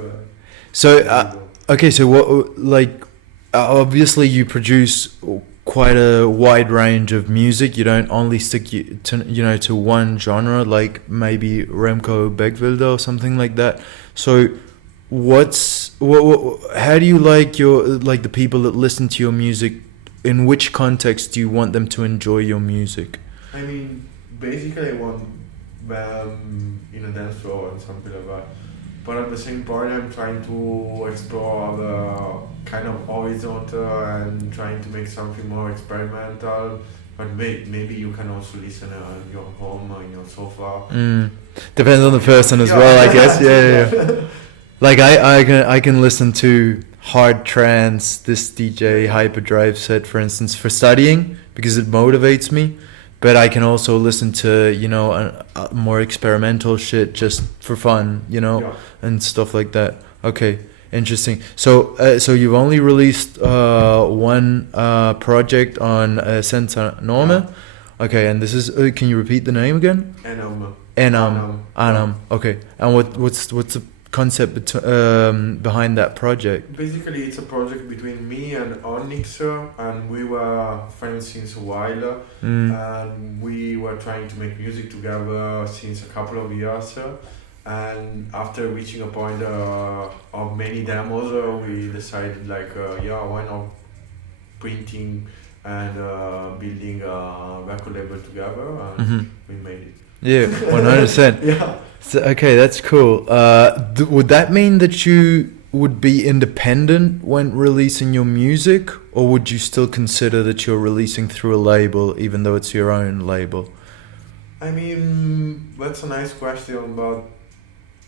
okay, so what, like, obviously you produce quite a wide range of music. You don't only stick to one genre, like maybe Remco Beckwilder or something like that. So how do you like the people that listen to your music, in which context do you want them to enjoy your music? I mean, basically I want them in a dance floor and something like that. But at the same point, I'm trying to explore the kind of horizontal and trying to make something more experimental. But maybe you can also listen in your home, in your sofa. Depends on the person as well, I guess. Yeah. Like I can listen to hard trance, this DJ Hyperdrive set, for instance, for studying because it motivates me. But I can also listen to, a more experimental shit just for fun, and stuff like that. Okay, interesting. So you've only released one project on Senza Nome. Yeah. Okay, and this is. Can you repeat the name again? Anam. Okay, and what's the concept behind that project? Basically, it's a project between me and Oniks, and we were friends since a while, and we were trying to make music together since a couple of years, and after reaching a point of many demos, we decided why not printing and building a record label together, and we made it. Yeah, 100%. Yeah. So, okay, that's cool. Would that mean that you would be independent when releasing your music, or would you still consider that you're releasing through a label, even though it's your own label? I mean, that's a nice question, but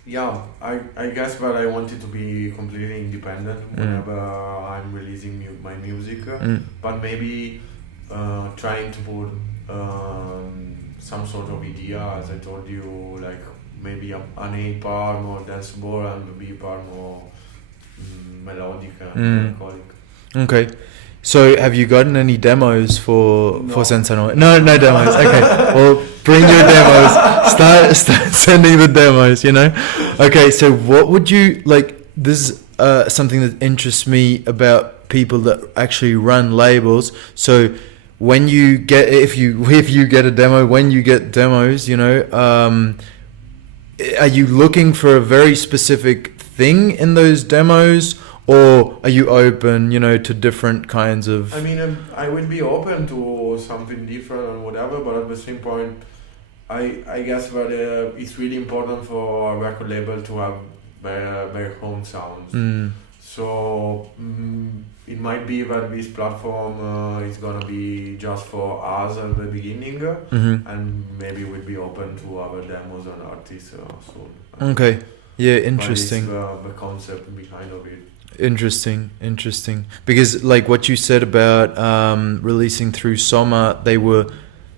yeah, I guess that I wanted to be completely independent whenever I'm releasing my music, but maybe trying to put some sort of idea, as I told you, like maybe an A part more danceable and the B part more melodic and melancholic. Okay. So have you gotten any demos for Senza Nome? No demos. Okay. Well, bring your demos. Start sending the demos, Okay, so what would you like? This is something that interests me about people that actually run labels. So when you get if you get a demo, when you get demos, you know, are you looking for a very specific thing in those demos, or are you open, you know, to different kinds of? I mean, I would be open to something different or whatever, but at the same point, I guess that it's really important for a record label to have their own sounds. So it might be that this platform is gonna be just for us at the beginning, and maybe we'll be open to other demos and artists soon. Okay, yeah, interesting. But it's the concept behind of it. Interesting. Because like what you said about releasing through Soma, they were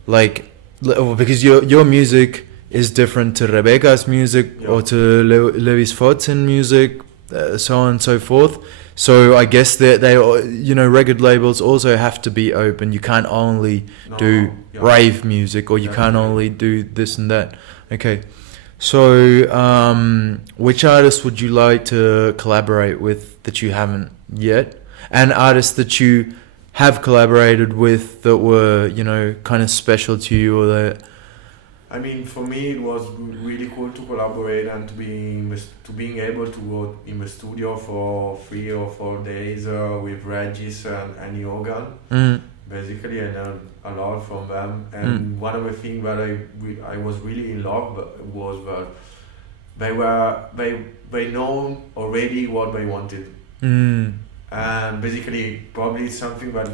like, because your music is different to Rebecca's music or to Lewis Fortson music, so on and so forth. So I guess they you know, record labels also have to be open. You can't only do rave music, or you can't only do this and that. Okay. So, which artists would you like to collaborate with that you haven't yet? And artists that you have collaborated with that were, you know, kind of special to you, or that? I mean, for me, it was really cool to collaborate and to being able to go in the studio for 3 or 4 days with Regis and Yogan. Basically, I learned a lot from them, and one of the things that I was really in love was that they know already what they wanted, and basically probably something that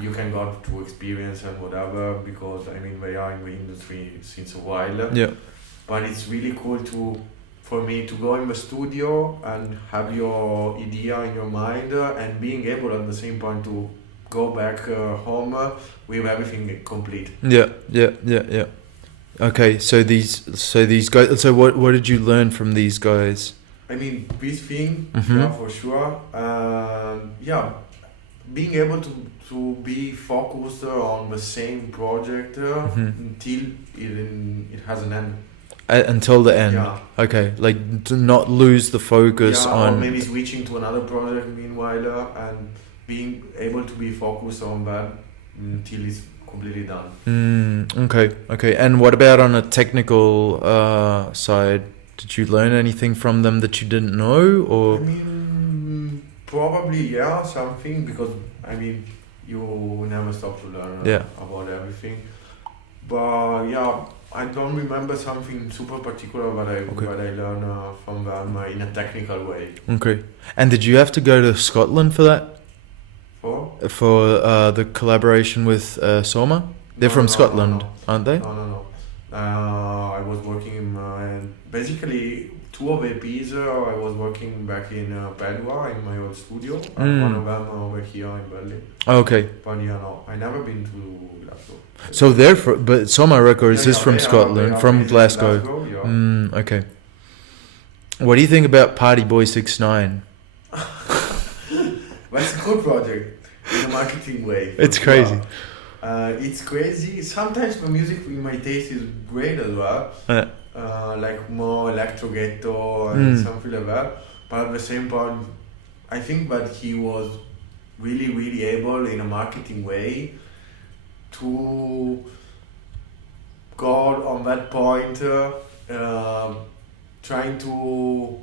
you can got to experience and whatever, because I mean they are in the industry since a while. Yeah. But it's really cool for me to go in the studio and have your idea in your mind, and being able at the same point to go back home with everything complete. Yeah. Okay, so these guys. So what did you learn from these guys? I mean, this thing, for sure. Being able to be focused on the same project until it has an end. Until the end. Yeah. Okay, like to not lose the focus on. Or maybe switching to another project meanwhile, and being able to be focused on that until it's completely done. Okay. And what about on a technical side? Did you learn anything from them that you didn't know, or? I mean, probably something, because I mean you never stop to learn about everything. But I don't remember something super particular that I learned from them in a technical way. Okay. And did you have to go to Scotland for that? For the collaboration with Soma? They're from Scotland, aren't they? No. I was working in basically 2 of the EPs. I was working back in Padua in my old studio, and one of them over here in Berlin. Okay. But I never been to Glasgow. So but Soma Records is from Scotland, from Glasgow. Okay. What do you think about Party Boy 69? That's a good project in a marketing way. It's crazy. It's crazy. Sometimes the music in my taste is great as well. Like more electro ghetto and something like that. But at the same point, I think that he was really, really able in a marketing way to go on that point, trying to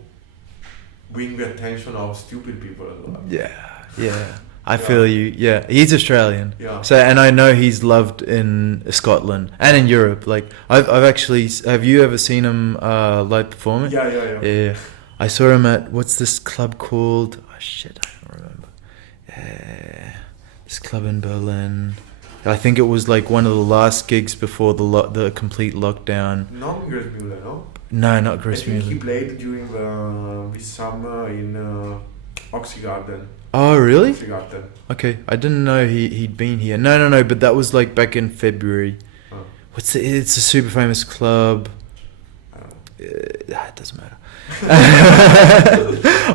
bring the attention of stupid people as well. Yeah. I feel you. Yeah, he's Australian. Yeah. So, and I know he's loved in Scotland and in Europe. Like, I've actually. Have you ever seen him live performing? Yeah. I saw him at, what's this club called? Oh shit, I don't remember. Yeah, this club in Berlin. I think it was like one of the last gigs before the complete lockdown. Not Groovy, no? No, not Groovy. I think he played during this summer in Oxygarden. Oh, really? Oxygarden. Okay, I didn't know he'd been here. No, but that was like back in February. Oh. It's a super famous club. It doesn't matter.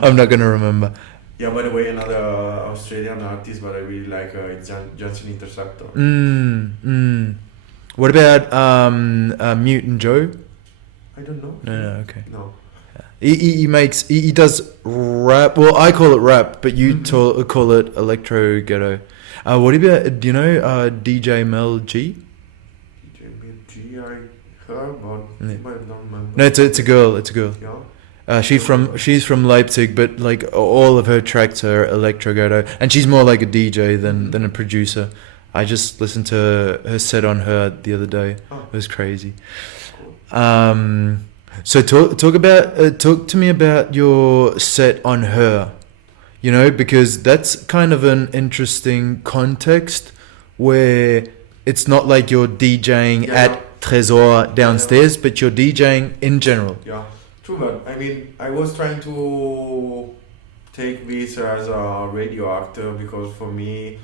I'm not gonna remember. Yeah, by the way, another Australian artist that I really like is Johnson Interceptor. What about Mutant Joe? I don't know. No, okay. No. He does rap. Well, I call it rap, but you call it electro ghetto. What about, do you know DJ Mel G? DJ I heard, but Yeah. I don't remember. No, it's a girl. It's a girl. Yeah. She's from Leipzig, but like all of her tracks are electro Giordano, and she's more like a DJ than a producer. I just listened to her set on her the other day. Oh. It was crazy. So talk to me about your set on her. You know, because that's kind of an interesting context where it's not like you're DJing at Tresor downstairs, but you're DJing in general. Yeah, true, but I mean, I was trying to take this as a radio actor because for me,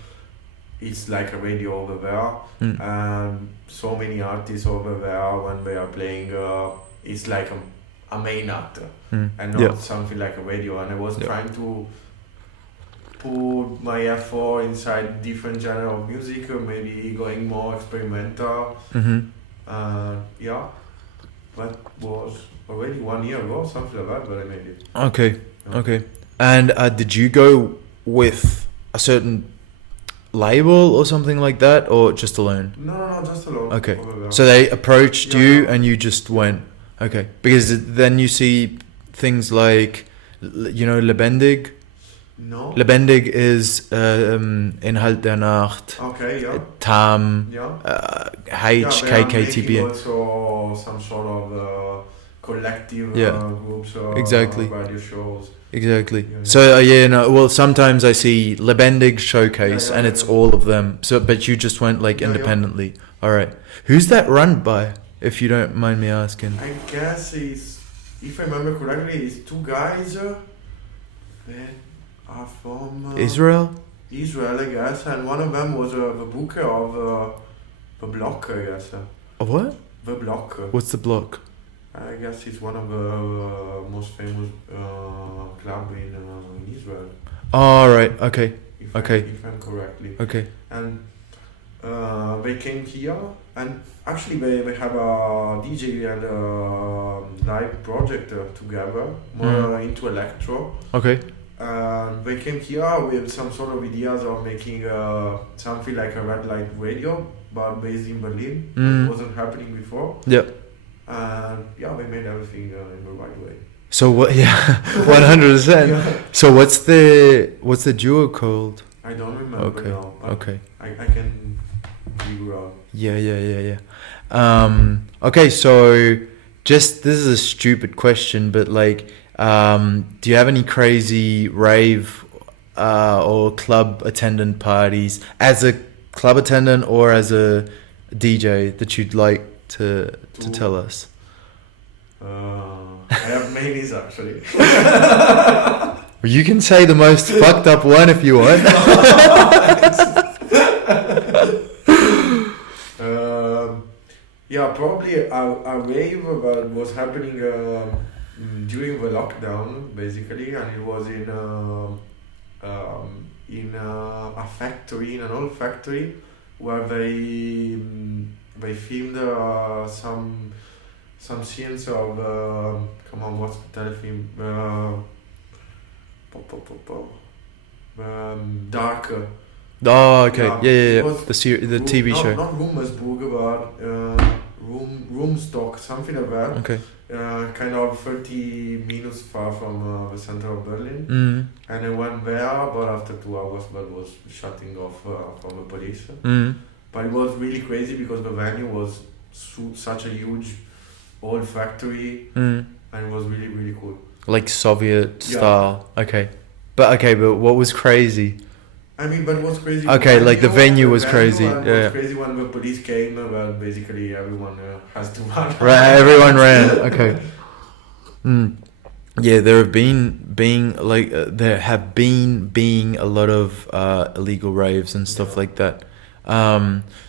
it's like a radio over there, and so many artists over there when they are playing, it's like a main actor and not something like a radio. And I was trying to put my effort inside different genre of music, or maybe going more experimental. Yeah, that was already 1 year ago, something like that, but I made it. Okay. And did you go with a certain label or something like that, or just alone? No, just alone. Okay, so they approached you and you just went. Okay, because then you see things like, you know, Lebendig. No. Lebendig is Inhalt der Nacht. Okay, yeah. Tam. Yeah. HKKTB. Also some sort of collective groups or radio shows. Exactly. So sometimes I see Lebendig showcase and it's all of them. So, but you just went like independently. All right. Who's that run by, if you don't mind me asking? I guess if I remember correctly, it's two guys that are from Israel, I guess, and one of them was the booker of the block, I guess. What? The block. What's the block? I guess it's one of the most famous club in Israel. Oh, right. Okay. If I'm correctly. Okay. And they came here, and actually they have a DJ and a live project together, more into electro. Okay. And they came here with some sort of ideas of making something like a red light radio, but based in Berlin. It wasn't happening before. Yeah. And we made everything in the right way. So what? Yeah, 100%. So what's the duo called? I don't remember now. Okay. I can figure out. Yeah. Okay, so this is a stupid question, but like, do you have any crazy rave or club attendant parties as a club attendant or as a DJ that you'd like to tell us? I have maybes actually. You can say the most fucked up one if you want. Probably a rave that was happening during the lockdown, basically, and it was in a factory, in an old factory, where they filmed some scenes of what's the telefilm? Dark. Oh, okay. Yeah. The TV show. Not Rumersburg, but Roomstock, something like that. Okay. Kind of 30 minutes far from the center of Berlin. And I went there, but after 2 hours, that was shutting off from the police. But it was really crazy because the venue was such a huge old factory, and it was really, really cool. Like Soviet style. Okay. But what was crazy? I mean, but it was crazy. Okay, like the venue was crazy. It was crazy when the police came, but basically everyone has to run. Right, everyone ran. Okay. Yeah, there have been a lot of illegal raves and stuff like that.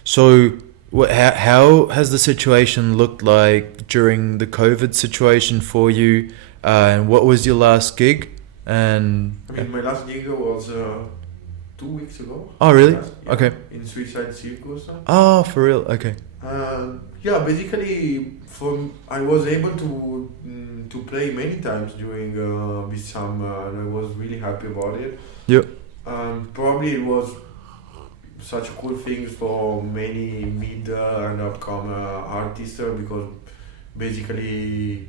So how has the situation looked like during the COVID situation for you? And what was your last gig? And I mean, my last gig was 2 weeks ago. Oh, really? Yeah, okay. In Suicide Circus. Oh, for real? Okay. Basically, I was able to play many times during this summer, and I was really happy about it. Yep. Probably it was such a cool thing for many mid and upcoming artists because basically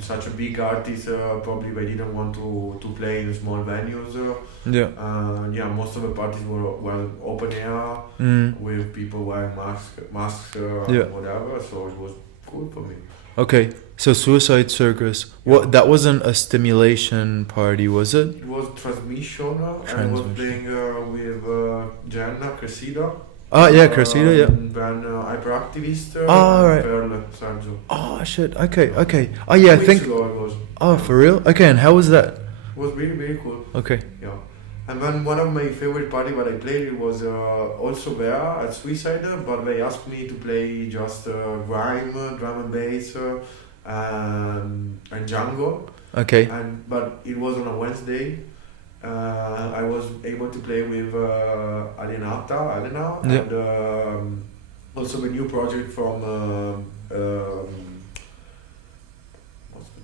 such a big artist probably they didn't want to play in small venues. Yeah, most of the parties were open air with people wearing masks, whatever. So it was cool for me. Okay, so Suicide Circus. What? That wasn't a stimulation party, was it? It was transmission. And I was playing with Gianna Cressida. Oh yeah, Cressida, yeah. Then hyperactivist. Right. Pearl Sanzo. Oh shit. Okay. Oh yeah, I think. Ago it was. Oh, for real? Okay, and how was that? It was really, really cool. Okay. Yeah. And then one of my favorite party that I played was also there at Suicide, but they asked me to play just grime, drum and bass, and Django. Okay. But it was on a Wednesday. I was able to play with Elena, and also the new project from what's the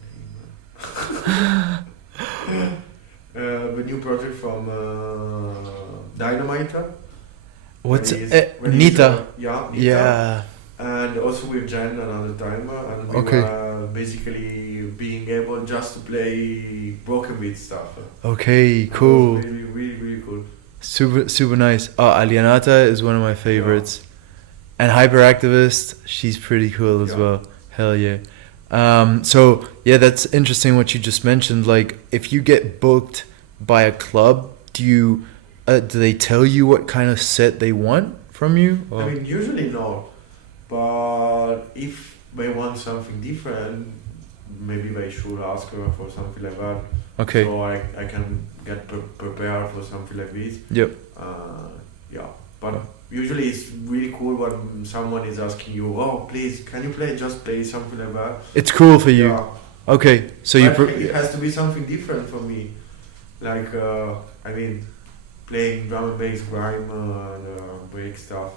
name? The new project from Dynamite. What's Nita? Nita. Yeah. And also with Jen another time, and we were basically being able just to play broken beat stuff. Okay, cool. It was really, really, really cool. Super nice. Oh, Alienata is one of my favorites. And Hyperactivist, she's pretty cool as well. Hell yeah. So yeah, that's interesting what you just mentioned. Like, if you get booked by a club, do they tell you what kind of set they want from you? Or? I mean, usually no, but if they want something different, maybe they should ask her for something like that. Okay. So I can get prepared for something like this. Yep. Yeah, but usually it's really cool when someone is asking you, oh, please, can you play something like that? It's cool for you. Yeah. Okay, so it has to be something different for me. Like, I mean, playing drum and bass, grime, break stuff.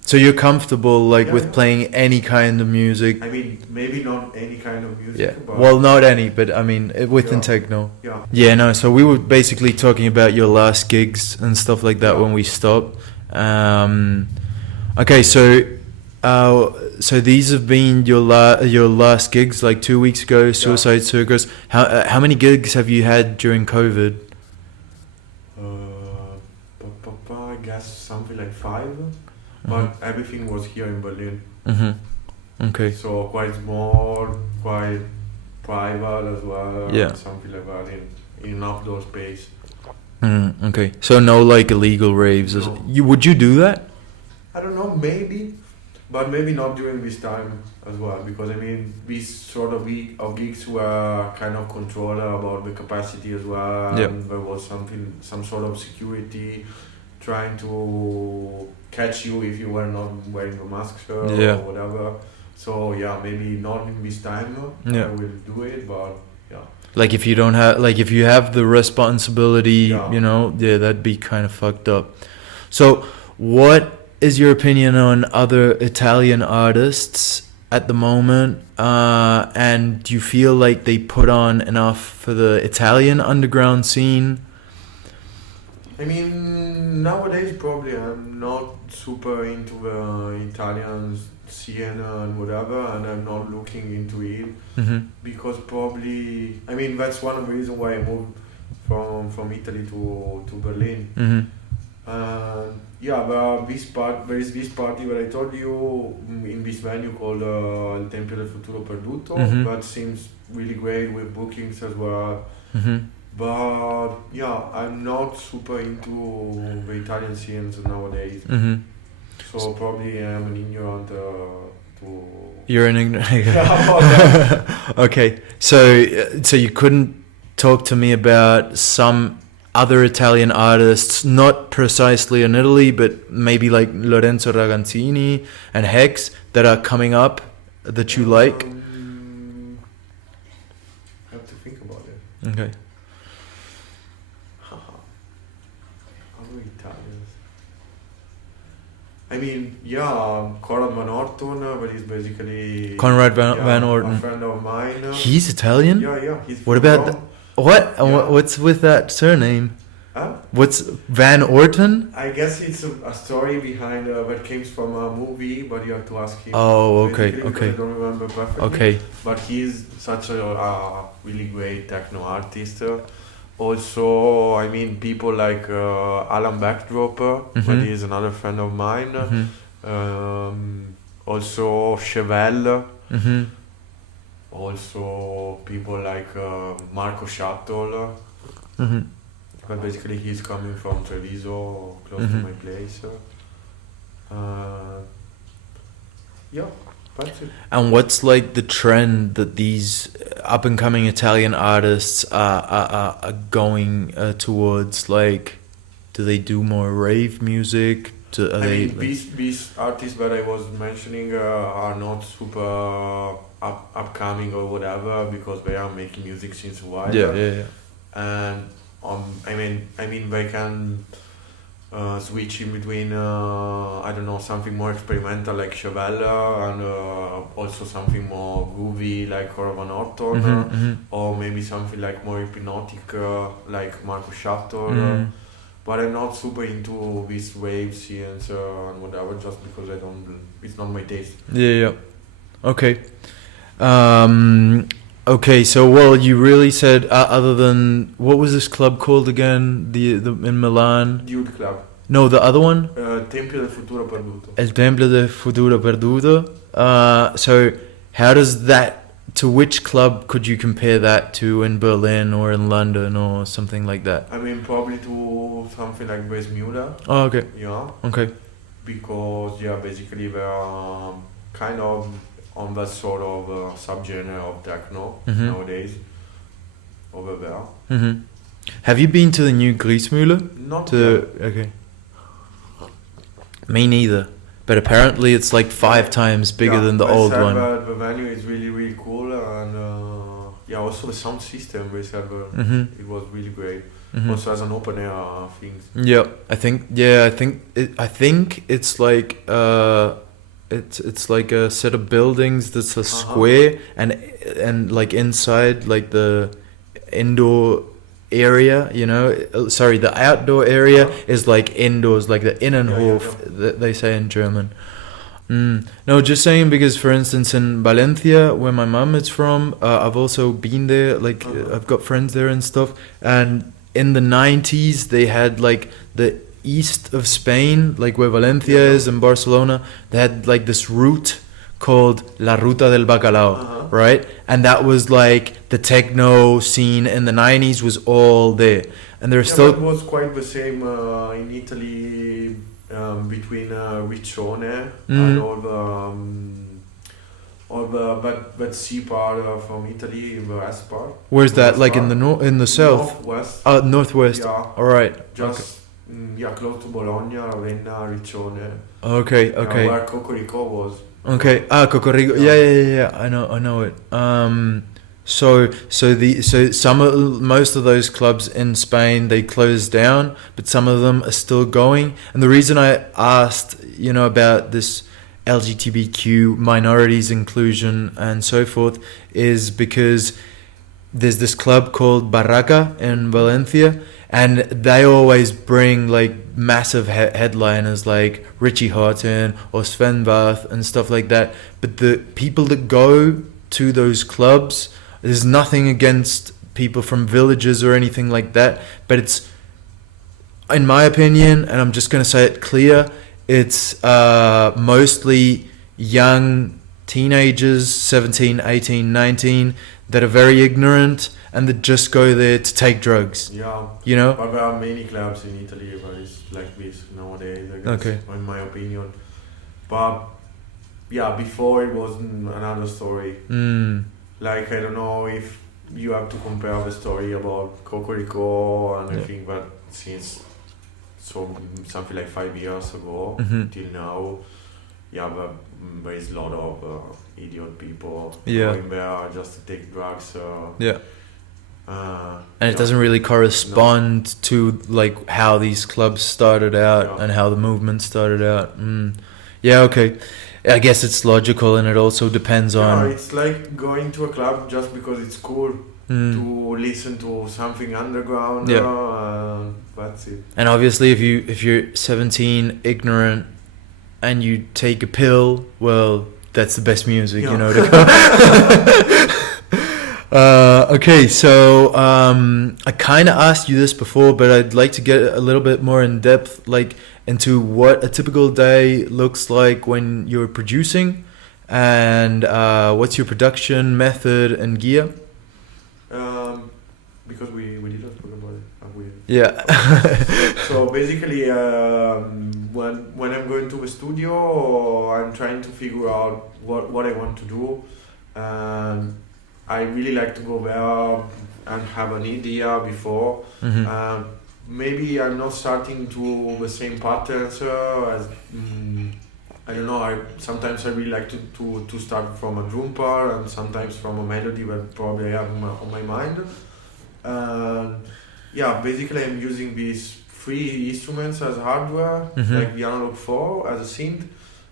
So you're comfortable with playing any kind of music? I mean, maybe not any kind of music. Yeah. But Well, not any, but I mean, within techno. Yeah. Yeah, no, so we were basically talking about your last gigs and stuff like that when we stopped. Okay, so these have been your last gigs, like 2 weeks ago, Suicide Circus. How many gigs have you had during COVID? I guess something like 5, but everything was here in Berlin. Okay. So quite small, quite private as well. Yeah. Something like that in an outdoor space. Okay. So no like illegal raves. No. Would you do that? I don't know, maybe, but maybe not during this time as well, because I mean, these sort of gigs were kind of controlled about the capacity as well. Yep. And there was some sort of security trying to catch you if you were not wearing a mask or whatever. So yeah, maybe not in this time. I will do it, but yeah. Like if you have the responsibility, that'd be kind of fucked up. So what is your opinion on other Italian artists at the moment? And do you feel like they put on enough for the Italian underground scene? I mean, nowadays probably I'm not super into the Italian scene and whatever, and I'm not looking into it because probably, I mean, that's one of the reasons why I moved from Italy to Berlin. There is this party where I told you in this venue called Il Tempio del Futuro Perduto. That seems really great with bookings as well. But yeah, I'm not super into the Italian scenes nowadays. So probably I'm an ignorant You're an ignorant. Okay, so you couldn't talk to me about some other Italian artists, not precisely in Italy, but maybe like Lorenzo Ragazzini and Hex that are coming up that you like? I have to think about it. Okay. Other Italians. I mean, Conrad Van Orton, but he's basically... Conrad Van Orton. A friend of mine. He's Italian? Yeah, he's What about... What? Yeah. What's with that surname? Huh? What's Van Orton? I guess it's a story behind that came from a movie, but you have to ask him. Oh, okay, Basically, because okay. I don't remember perfectly. Okay. But he's such a really great techno artist. Also, I mean, people like Alan Backdropper, but he's another friend of mine. Also, Chevelle. Also, people like Marco Shuttle. But basically, he's coming from Treviso, close to my place. Yeah, that's it. And what's like the trend that these up and coming Italian artists are going towards? Like, do they do more rave music? These artists that I was mentioning are not super upcoming or whatever, because they are making music since a while. Yeah. And I mean they can switch in between I don't know, something more experimental like Chevelle and also something more groovy like Van Orton, or maybe something like more hypnotic like Marco Shuttle. But I'm not super into these wave scenes and whatever, just because it's not my taste. Yeah. Okay. Okay, so well, you really said other than what was this club called again? The in Milan? Dude Club. No, the other one. Tempio del Futuro Perduto. El Tempio del Futuro Perduto. So how does that? To which club could you compare that to in Berlin or in London or something like that? I mean, probably to something like Base Müller. Oh, okay. Yeah. Okay. Because basically they're kind of on that sort of subgenre of techno nowadays over there. Have you been to the new Griesmühle? Not yet. Okay. Me neither. But apparently it's like 5 times bigger than the old one. The venue is really, really cool, and also the sound system they said it was really great. Also as an open air thing. Yeah, I think it's like it's like a set of buildings that's a square, and like inside like the indoor area, the outdoor area is like indoors, like the Innenhof that they say in German. No, just saying, because for instance in Valencia, where my mum is from, I've also been there, like I've got friends there and stuff, and in the 90s they had like the east of Spain, like where Valencia is and Barcelona, they had like this route called La Ruta del Bacalao, right? And that was like the techno scene in the 90s was all there. And there's still... It was quite the same in Italy between Riccione and all the sea part from Italy, in the west part. Where's that? Like in the in the south? Northwest. Northwest. Yeah. All right. Just close to Bologna, Ravenna, Riccione. Okay. Where Cocorico was. Okay. Cocorico. Yeah. I know it. So most of those clubs in Spain, they closed down, but some of them are still going. And the reason I asked, about this LGBTQ minorities inclusion and so forth is because there's this club called Barraca in Valencia, and they always bring like massive headliners like Richie Houghton or Sven Vath and stuff like that. But the people that go to those clubs, there's nothing against people from villages or anything like that, but it's, in my opinion, and I'm just going to say it clear, it's mostly young teenagers, 17, 18, 19, that are very ignorant and that just go there to take drugs. Yeah. But there are many clubs in Italy where it's like this nowadays, I guess, in my opinion. But before it was another story. Like, I don't know if you have to compare the story about Cocorico and everything, but since something like 5 years ago till now, but there is a lot of idiot people going there just to take drugs. And it doesn't really correspond to like how these clubs started out and how the movement started out. Okay. I guess it's logical, and it also depends on... it's like going to a club just because it's cool. to listen to something underground. That's it. And obviously, if you're 17, ignorant, and you take a pill, well, that's the best music, you know. Okay, so I kind of asked you this before, but I'd like to get a little bit more in depth, like into what a typical day looks like when you're producing, and what's your production method and gear. Because we didn't talk about it. Yeah. So basically, when I'm going to the studio, I'm trying to figure out what I want to do. I really like to go there and have an idea before. Maybe I'm not starting to the same patterns as I don't know. Sometimes I really like to start from a drum part, and sometimes from a melody that probably I have on my mind. Yeah, basically I'm using these three instruments as hardware, like the Analog 4 as a synth,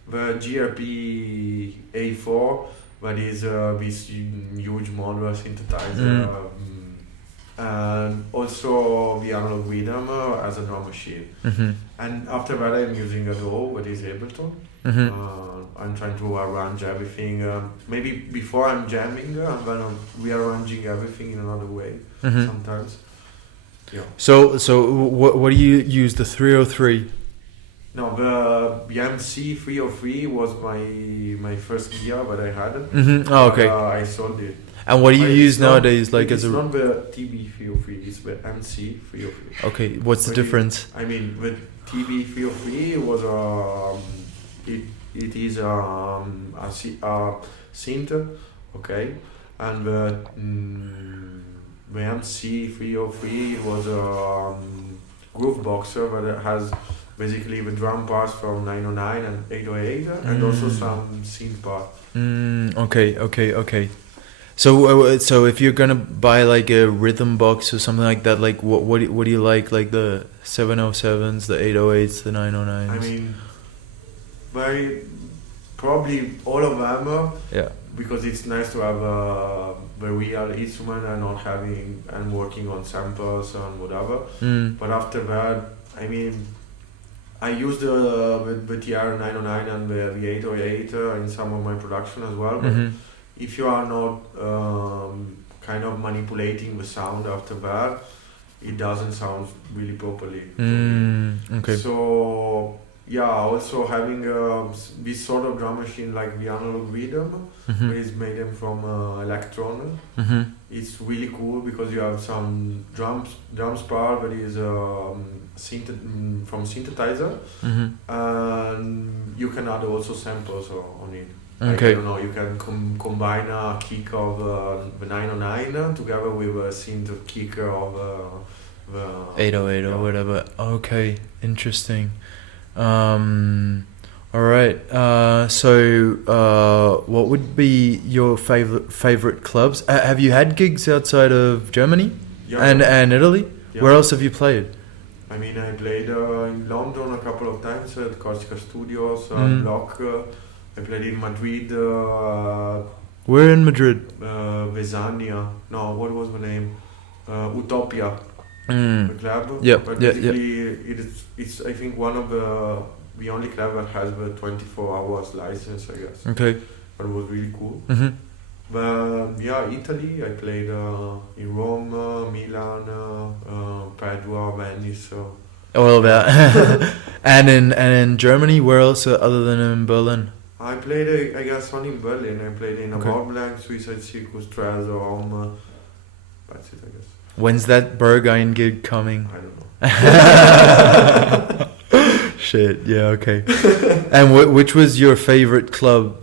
the GRP A4, that is this huge modular synthesizer, and also the Analog Rhythm as a drum machine. And after that I'm using a DAW, that is Ableton. I'm trying to arrange everything. Maybe before I'm jamming, and then I'm rearranging everything in another way sometimes. Yeah. So what do you use? The 303? No, the MC 303 was my first gear that I had. Oh, okay. I sold it. And what do you use nowadays? Like it's not the TB 303, it's the MC 303. Okay, what's the difference? I mean, the TB 303 was it is a synth, okay, and the MC 303 was a groove boxer that has basically the drum parts from 909 and 808, and also some synth parts. Okay. So if you're gonna buy like a rhythm box or something like that, like what do you like the 707s, the 808s, the 909s? I mean, probably all of them. Yeah. Because it's nice to have the real instrument and not having and working on samples and whatever. But after that, I mean, I used the TR-909 and the 808 in some of my production as well. But if you are not kind of manipulating the sound after that, it doesn't sound really properly. Okay. So yeah, also having this sort of drum machine like the Analog Rhythm, which is made from electro. It's really cool because you have some drums part that is from synthesizer, and you can add also samples on it. Like, Okay. I don't know, you can combine a kick of the 909 together with a synth kick of the 808 or whatever. Okay, interesting. All right. So what would be your favorite clubs? Have you had gigs outside of Germany and Italy? Yeah. Where else have you played? I mean, I played in London a couple of times at Corsica Studios, Block. I played in Madrid. Where in Madrid? Vesania. No, what was the name? Utopia. The club. But basically, it's I think one of the only club that has the 24 hours license, I guess. Okay. But it was really cool. But yeah, Italy, I played in Rome, Milan, Padua, Venice. All of that. and in Germany, where else other than in Berlin? I played, I guess, only in Berlin. I played in Okay. Mont-Blanc, Suicide Circus, Trans, Rome. That's it, I guess. When's that Berghain gig coming? I don't know. Shit, yeah, okay. And which was your favorite club,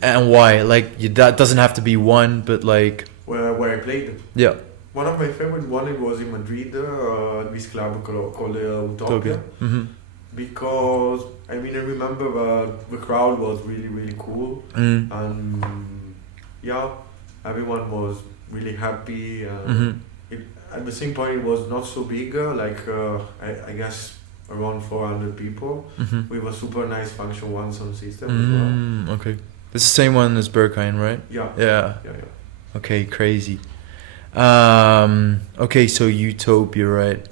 and why? Like, that doesn't have to be one, but like... Where I played. Yeah. One of my favorite one was in Madrid, this club called Utopia. Because, I mean, I remember the crowd was really, really cool. And yeah, everyone was really happy. At the same point, it was not so big, like I guess around 400 people, with a super nice Function One sound system as well. Okay. It's the same one as Berghain, right? Yeah. Yeah. Okay, crazy. Okay, so Utopia, right?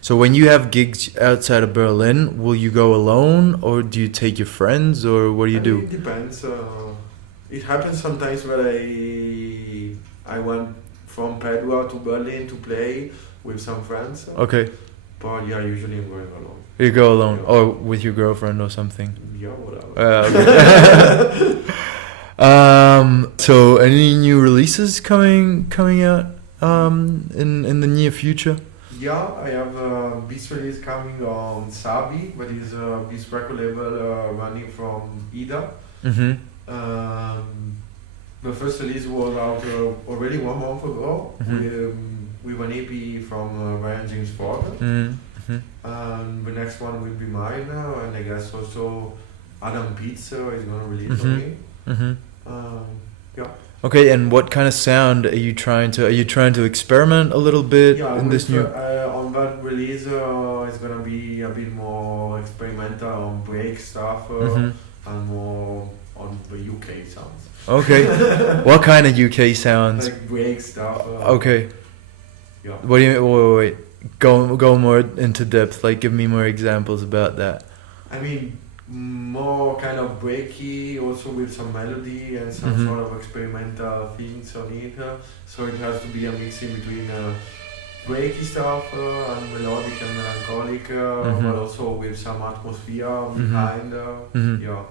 So when you have gigs outside of Berlin, will you go alone, or do you take your friends, or what do you do? It depends. It happens sometimes where I went from Padua to Berlin to play with some friends. Okay, But yeah, usually I'm going alone. you go alone, Yeah. or with your girlfriend or something. Yeah, whatever. Okay. So any new releases coming out in the near future? Yeah, I have a beast release coming on Sabi, but it's a beast record label running from Ida. Mm-hmm. The first release was out already 1 month ago with an EP from Ryan James Ford. Mm-hmm. And the next one will be mine now, and I guess also Adam Pizza is gonna release on me. Mm-hmm. Yeah. Okay, and what kind of sound are you trying to experiment a little bit in this new? On that release, it's gonna be a bit more experimental on break stuff and more on the UK sounds. Okay, what kind of UK sounds? Like break stuff. Okay. Yeah. What do you mean? Wait. Go more into depth. Like, give me more examples about that. I mean, more kind of breaky, also with some melody and some sort of experimental things on it. So it has to be a mixing between breaky stuff and melodic and melancholic, but also with some atmosphere behind. Yeah.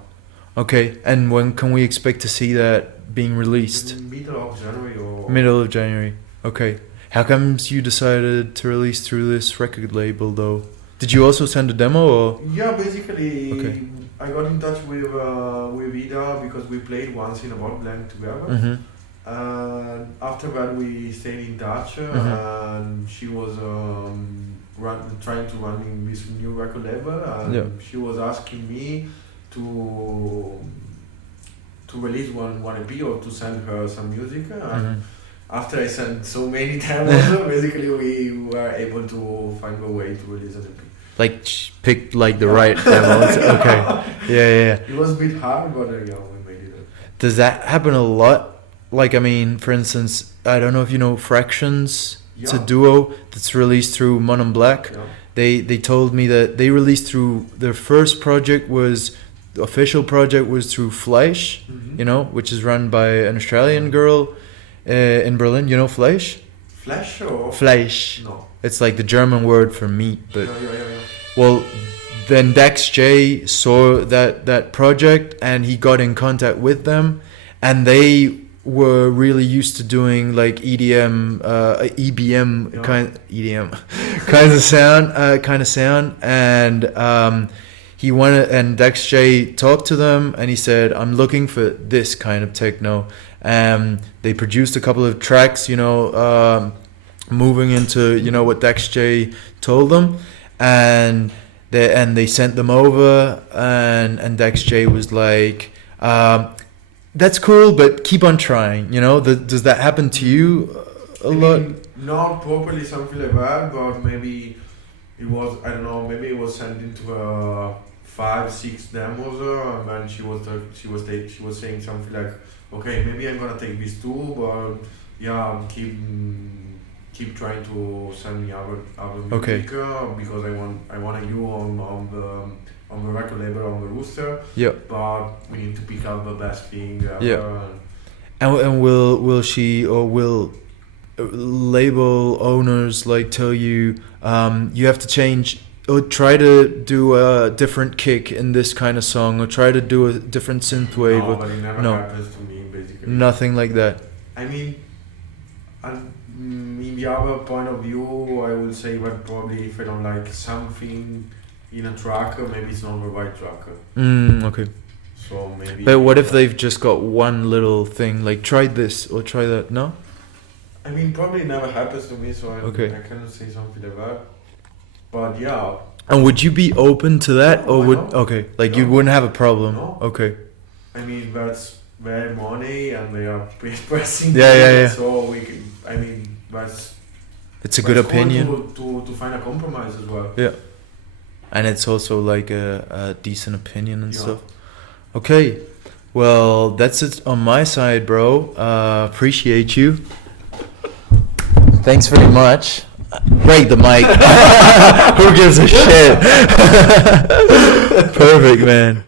Okay, and when can we expect to see that being released? Middle of January or Middle of January. Okay. How comes you decided to release through this record label, though? Did you also send a demo, or? Yeah, basically, Okay. I got in touch with Ida because we played once in a ball blank together. And after that, we stayed in touch, and she was trying to run in this new record label, and she was asking me to release one EP or to send her some music. And after I sent so many demos, basically we were able to find a way to release an EP. Like, pick like the right demos. Okay. Yeah. It was a bit hard, but yeah, we made it. Does that happen a lot? Like, I mean, for instance, I don't know if you know Fractions. It's a duo that's released through Mon and Black. Yeah. They told me that they released through their first project the official project was through Fleisch, which is run by an Australian girl in Berlin. You know Fleisch? Flash or? Fleisch. No. It's like the German word for meat, but Yeah. well, then Dax J saw that project and he got in contact with them, and they were really used to doing like EDM, EBM kind of sound, and he wanted, and Dax J talked to them and he said, "I'm looking for this kind of techno." They produced a couple of tracks, moving into what Dax J told them, and they sent them over, and Dax J was like, "That's cool, but keep on trying." Does that happen to you a lot? Not properly something like that, but maybe it was, I don't know, maybe it was sent into 5-6 demos, and then she was saying something like, okay, maybe I'm gonna take this too, but yeah, keep trying to send me other music, because I want you on the record label, on the Rooster. Yeah. But we need to pick out the best thing. And will she, or will label owners like tell you you have to change, or try to do a different kick in this kind of song, or try to do a different synth wave? No, but it never happens to me, basically. Nothing like that. I mean, in the other point of view, I would say that probably if I don't like something in a track, maybe it's not the right track. Okay. So maybe. But what if they've just got one little thing, like try this or try that? No? I mean, probably it never happens to me, so I cannot say something like that. But yeah. And would you be open to that, or would you wouldn't have a problem? No. Okay. I mean, that's their money and they are pressing. Yeah. So it's a good opinion to find a compromise as well. Yeah, and it's also like a decent opinion and stuff. Okay, well, that's it on my side, bro. Appreciate you. Thanks very much. Break the mic. Who gives a shit? Perfect, man.